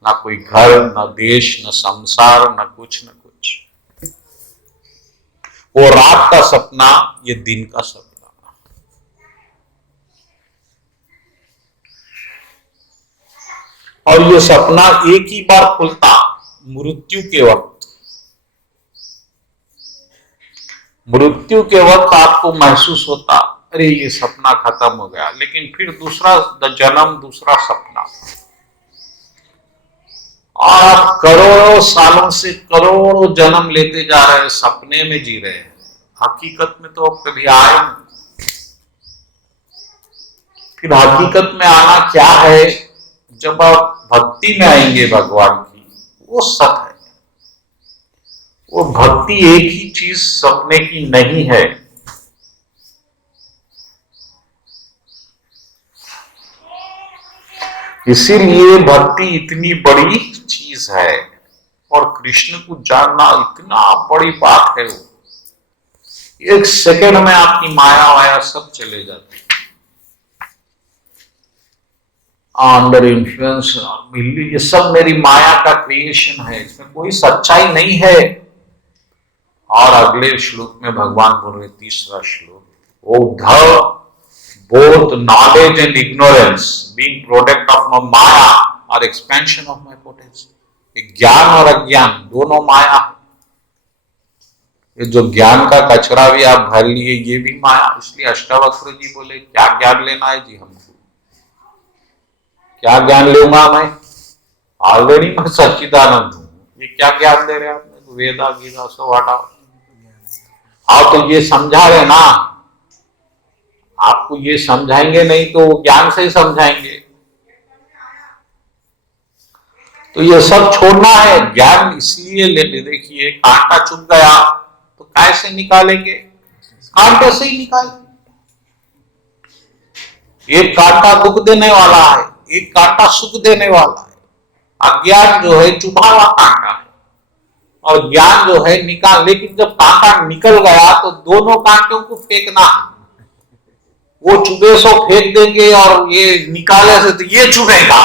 ना कोई घर, ना देश, ना संसार, ना कुछ, ना कुछ। वो रात का सपना, ये दिन का सपना। और ये सपना एक ही बार खुलता, मृत्यु के वक्त। मृत्यु के वक्त आपको महसूस होता, अरे ये सपना खत्म हो गया, लेकिन फिर दूसरा जन्म, दूसरा सपना। और आप करोड़ों सालों से करोड़ों जन्म लेते जा रहे हैं, सपने में जी रहे हैं। हकीकत में तो आप कभी आए नहीं। फिर हकीकत में आना क्या है? जब आप भक्ति में आएंगे भगवान की, वो सत है। वो भक्ति एक ही चीज सपने की नहीं है। इसीलिए भक्ति इतनी बड़ी चीज है, और कृष्ण को जानना इतना बड़ी बात है। वो एक सेकंड में आपकी माया वाया सब चले जाते हैं। अंडर इन्फ्लुएंस, ये सब मेरी माया का क्रिएशन है, इसमें कोई सच्चाई नहीं है। और अगले श्लोक में भगवान बोल रहे, तीसरा श्लोक, Uddhav, both knowledge and ignorance being product of my maya or expansion of my potential। ज्ञान और अज्ञान दोनों माया है। ये जो ज्ञान का कचरा भी आप भर लिए, ये भी माया। इसलिए अष्टावक्र जी बोले, क्या ज्ञान लेना है जी हमको? क्या ज्ञान लूंगा मैं? ऑलरेडी मैं सच्चिदानंद हूं। ये क्या ज्ञान दे रहे हैं आपने? वेदा गीता सब हटाओ। आप तो ये समझा रहे ना, आपको ये समझाएंगे नहीं तो ज्ञान से ही समझाएंगे। तो ये सब छोड़ना है। ज्ञान इसलिए ले, देखिए कांटा चुभ गया तो कैसे निकालेंगे? कांटे से ही निकालेंगे। एक कांटा दुख देने वाला है, एक कांटा सुख देने वाला है। अज्ञान जो है चुभा हुआ कांटा है, और ज्ञान जो है निकाल। लेकिन जब कांटा निकल गया तो दोनों कांटों को फेंकना है। वो चुभे सो फेंक देंगे, और ये निकाले से तो ये चुभेगा।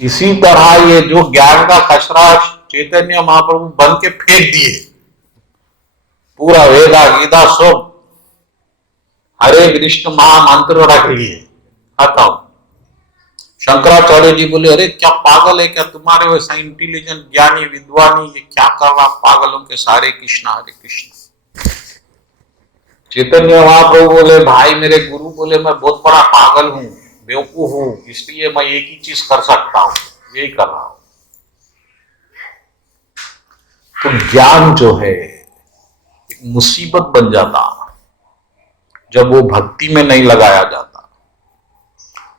इसी तरह ये जो ज्ञान का कचरा चैतन्य महाप्रभु बन के फेंक दिए, पूरा वेदा गीता सब हरे कृष्ण महामंत्र रख लिए, खत्म। शंकराचार्य जी बोले, अरे क्या पागल है क्या? तुम्हारे वैसा इंटेलिजेंट ज्ञानी विद्वानी ये क्या कर रहा? पागलों के सारे कृष्ण हरे कृष्ण। चैतन्य महाप्रभु बोले, भाई मेरे गुरु बोले, मैं बहुत बड़ा पागल हूं, बेवकूफ हूं, इसलिए मैं एक ही चीज कर सकता हूं, यही कर रहा हूं। तो ज्ञान जो है एक मुसीबत बन जाता जब वो भक्ति में नहीं लगाया जाता,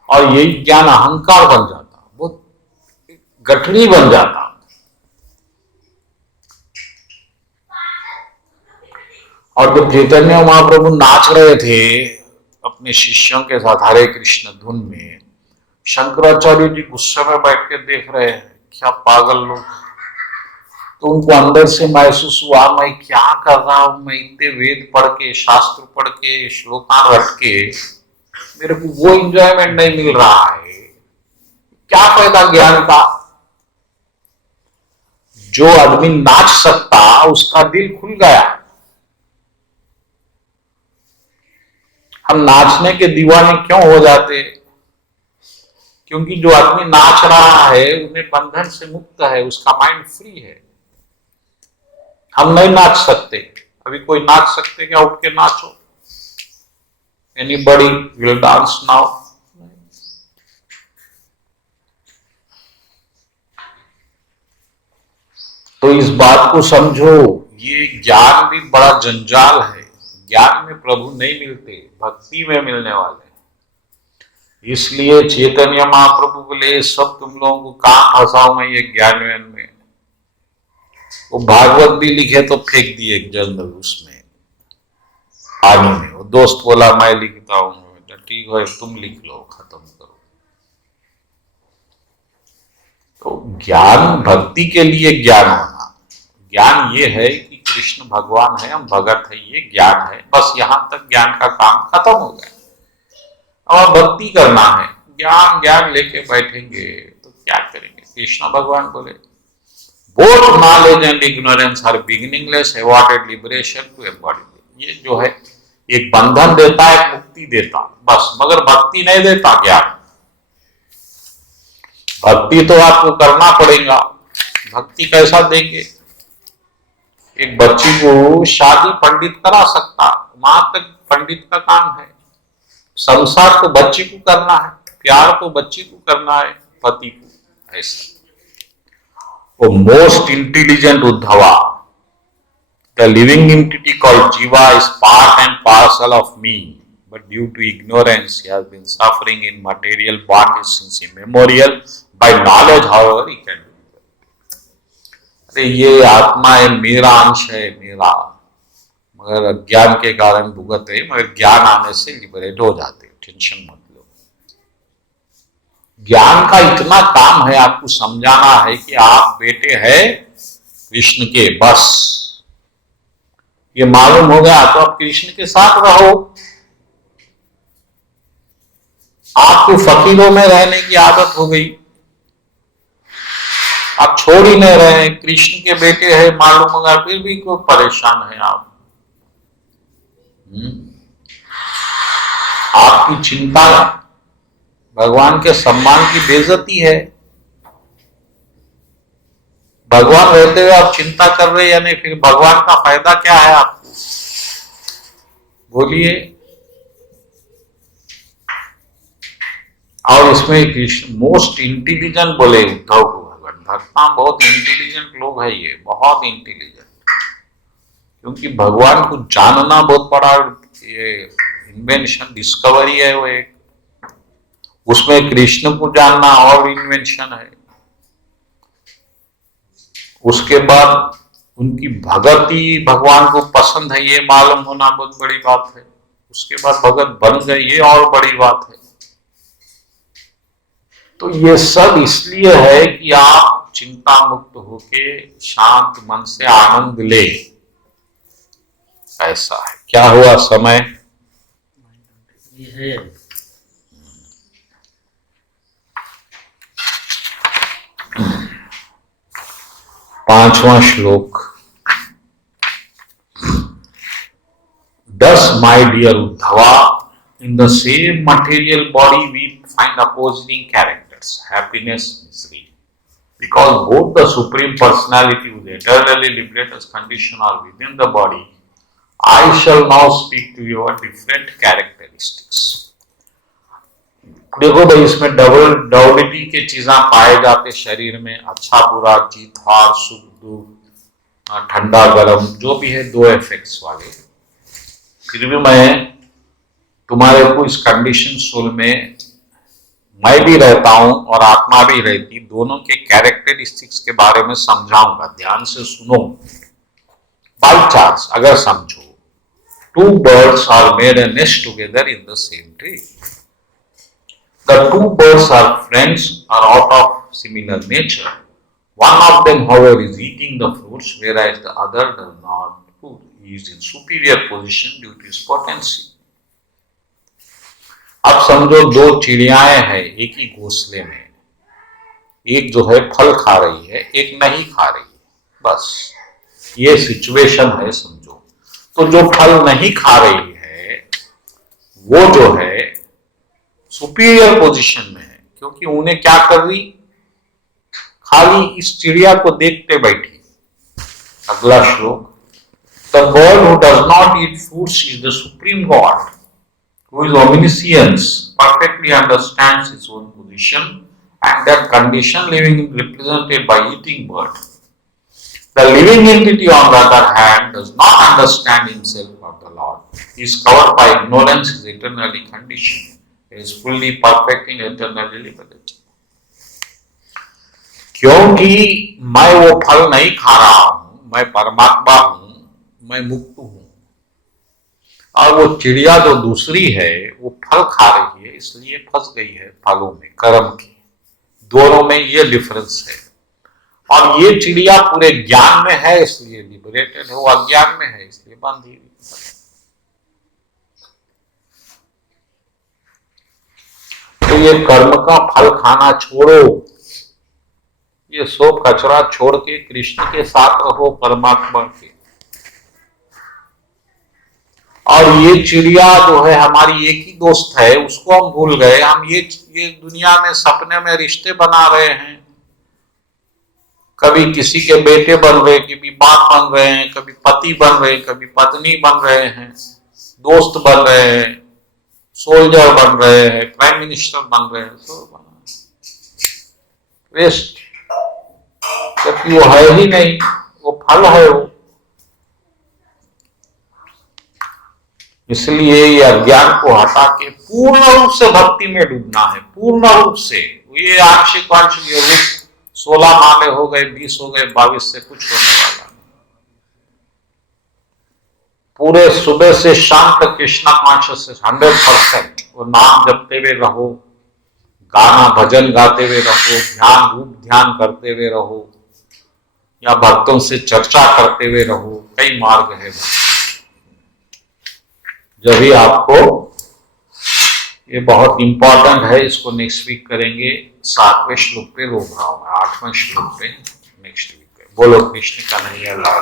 और यही ज्ञान अहंकार बन जाता, वो गठरी बन जाता। और जब चैतन्य महाप्रभु नाच रहे थे अपने शिष्यों के साथ हरे कृष्ण धुन में, शंकराचार्य जी गुस्से में बैठ के देख रहे हैं, क्या पागल लोग। तो उनको अंदर से महसूस हुआ, मैं क्या कर रहा हूं? मैं इतने वेद पढ़ के, शास्त्र पढ़ के, श्लोकान रट के, मेरे को वो एंजॉयमेंट नहीं मिल रहा है। क्या फायदा ज्ञान का? जो आदमी नाच सकता उसका दिल खुल गया। हम नाचने के दीवाने क्यों हो जाते? क्योंकि जो आदमी नाच रहा है उन्हें बंधन से मुक्त है, उसका माइंड फ्री है। हम नहीं नाच सकते। अभी कोई नाच सकते क्या? उठ के नाचो। Anybody will dance now? तो इस बात को समझो, ये ज्ञान भी बड़ा जंजाल है। ज्ञान में प्रभु नहीं मिलते, भक्ति में मिलने वाले। इसलिए चैतन्य महाप्रभु बोले, सब तुम लोगों को कहां फंसाऊं मैं ये ज्ञान में। वो भागवत भी लिखे तो फेंक दिए जंगल उसमें। पानी में। वो दोस्त बोला मैं लिखता हूँ, बेटा ठीक है तुम लिख लो, खत्म करो। तो ज्ञान, भक्ति के लिए ज्ञान होना, ज्ञान ये है कि कृष्ण भगवान है, हम भगत है, ये ज्ञान है, बस यहां तक ज्ञान का काम खत्म हो गया। और भक्ति करना है, ज्ञान ज्ञान लेके बैठेंगे तो क्या करेंगे? कृष्ण भगवान बोले both knowledge and ignorance are beginningless, awarded liberation to embody. ये जो है एक बंधन देता है, मुक्ति देता बस, मगर भक्ति नहीं देता ज्ञान। भक्ति तो आपको करना पड़ेगा। भक्ति कैसा देंगे? एक बच्ची को शादी पंडित करा सकता, वहां तक पंडित का काम है। संसार तो बच्ची को करना है, प्यार तो बच्ची को करना है, पति को। ऐसा वो most intelligent Uddhava, the living entity called jiva is part and parcel of me, but due to ignorance he has been suffering in material bondage since immemorial. By knowledge however he can do it. अरे ये आत्मा है, मेरा अंश है, मेरा, मगर अज्ञान के कारण भुगत है, मगर ज्ञान आने से लिबरेट हो जाते, टेंशन मत लो। ज्ञान का इतना काम है आपको समझाना है कि आप बेटे हैं कृष्ण के, बस ये मालूम हो गया तो आप कृष्ण के साथ रहो। आपको फकीरों में रहने की आदत हो गई, आप छोड़ ही नहीं रहे, कृष्ण के बेटे हैं मालूम होगा फिर भी कोई परेशान है आप। आपकी चिंता भगवान के सम्मान की बेइज्जती है। भगवान रहते हुए आप चिंता कर रहे या नहीं, फिर भगवान का फायदा क्या है आपको? बोलिए। और इसमें कृष्ण मोस्ट इंटेलिजेंट बोले उद्धव को भगवान। भगवान बहुत इंटेलिजेंट लोग है, ये बहुत इंटेलिजेंट, क्योंकि भगवान को जानना बहुत बड़ा ये इन्वेंशन, डिस्कवरी है वो एक। उसमें कृष्ण को जानना और इन्वेंशन है। उसके बाद उनकी भगति भगवान को पसंद है, ये मालूम होना बहुत बड़ी बात है। उसके बाद भगत बन गए, ये और बड़ी बात है। तो ये सब इसलिए है कि आप चिंता मुक्त होके शांत मन से आनंद ले। ऐसा है। क्या हुआ समय? ये है 5वां श्लोक। Thus, my dear Uddhava, in the same material body we find opposing characters, happiness, misery. Because both the Supreme Personality who eternally liberate us condition are within the body, I shall now speak to you different characteristics. देखो भाई, इसमें डबलिटी के चीजें पाए जाते शरीर में, अच्छा बुरा, जीत हार, सुख दुख, ठंडा गर्म, जो भी है 2 इफेक्ट्स वाले। फिर भी मैं तुम्हारे को इस कंडीशन सोल में मैं भी रहता हूं और आत्मा भी रहती, दोनों के कैरेक्टरिस्टिक्स के बारे में समझाऊंगा। ध्यान से सुनो। बाई चांस अगर समझो, 2 birds are made a nest together in the same tree. The 2 birds are friends, are out of similar nature. One of them, however, is eating the fruits, whereas the other does not. He is in superior position due to his potency. अब समझो 2 चिड़ियाएं हैं एक ही घोंसले में, एक जो है फल खा रही है, एक नहीं खा रही है, बस ये सिचुएशन है समझो। तो जो फल नहीं खा रही है वो जो है सुपीरियर पोजीशन में है, क्योंकि उन्हें क्या कर रही, खाली इस चिड़िया को देखते बैठी। अगला श्लोक। The bird who does not eat fruits is the supreme God, who is omniscience, perfectly understands his own position, and that condition living is represented by eating bird. The living entity, on the other hand, does not understand himself or the Lord. He is covered by ignorance, is eternally conditioned. He is fully perfect in eternally liberated. क्योंकि मैं वो फल नहीं खा रहा हूं, मैं परमात्मा हूं, मैं मुक्त हूं, और वो चिड़िया जो दूसरी है वो फल खा रही है, इसलिए फंस गई है फलों में, कर्म की। दोनों में ये डिफरेंस है। और ये चिड़िया पूरे ज्ञान में है इसलिए लिबरेटेड है, वो अज्ञान में है इसलिए बंधी हुई। तो ये कर्म का फल खाना छोड़ो, ये सब कचरा छोड़ के कृष्ण के साथ रहो, परमात्मा के। और ये चिड़िया जो है हमारी एक ही दोस्त है, उसको हम भूल गए। हम ये दुनिया में सपने में रिश्ते बना रहे हैं, कभी किसी के बेटे बन रहे, कभी बाप बन रहे हैं, कभी पति बन रहे, कभी पत्नी बन रहे हैं, दोस्त बन रहे हैं, सोल्जर बन रहे हैं, प्राइम मिनिस्टर बन रहे हैं, सब बना वेस्ट, क्योंकि वो है ही नहीं, वो फल है वो। इसलिए ये अज्ञान को हटा के पूर्ण रूप से भक्ति में डूबना है, पूर्ण रूप से। ये आंशिक वांशिक योगिक 16 माले हो गए, 20 हो गए, 22 से कुछ होने वाला नहीं। पूरे सुबह से शाम तक कृष्ण कॉन्शियस से 100% वो नाम जपते हुए रहो, गाना भजन गाते हुए रहो, ध्यान रूप ध्यान करते हुए रहो, या भक्तों से चर्चा करते हुए रहो। कई मार्ग है, जब भी आपको, ये बहुत इंपॉर्टेंट है, इसको नेक्स्ट वीक करेंगे। 7वें श्लोक पे रोक रहा हूं, 8वें श्लोक पे नेक्स्ट वीक पे। बोलो कृष्ण कन्हैया लाल।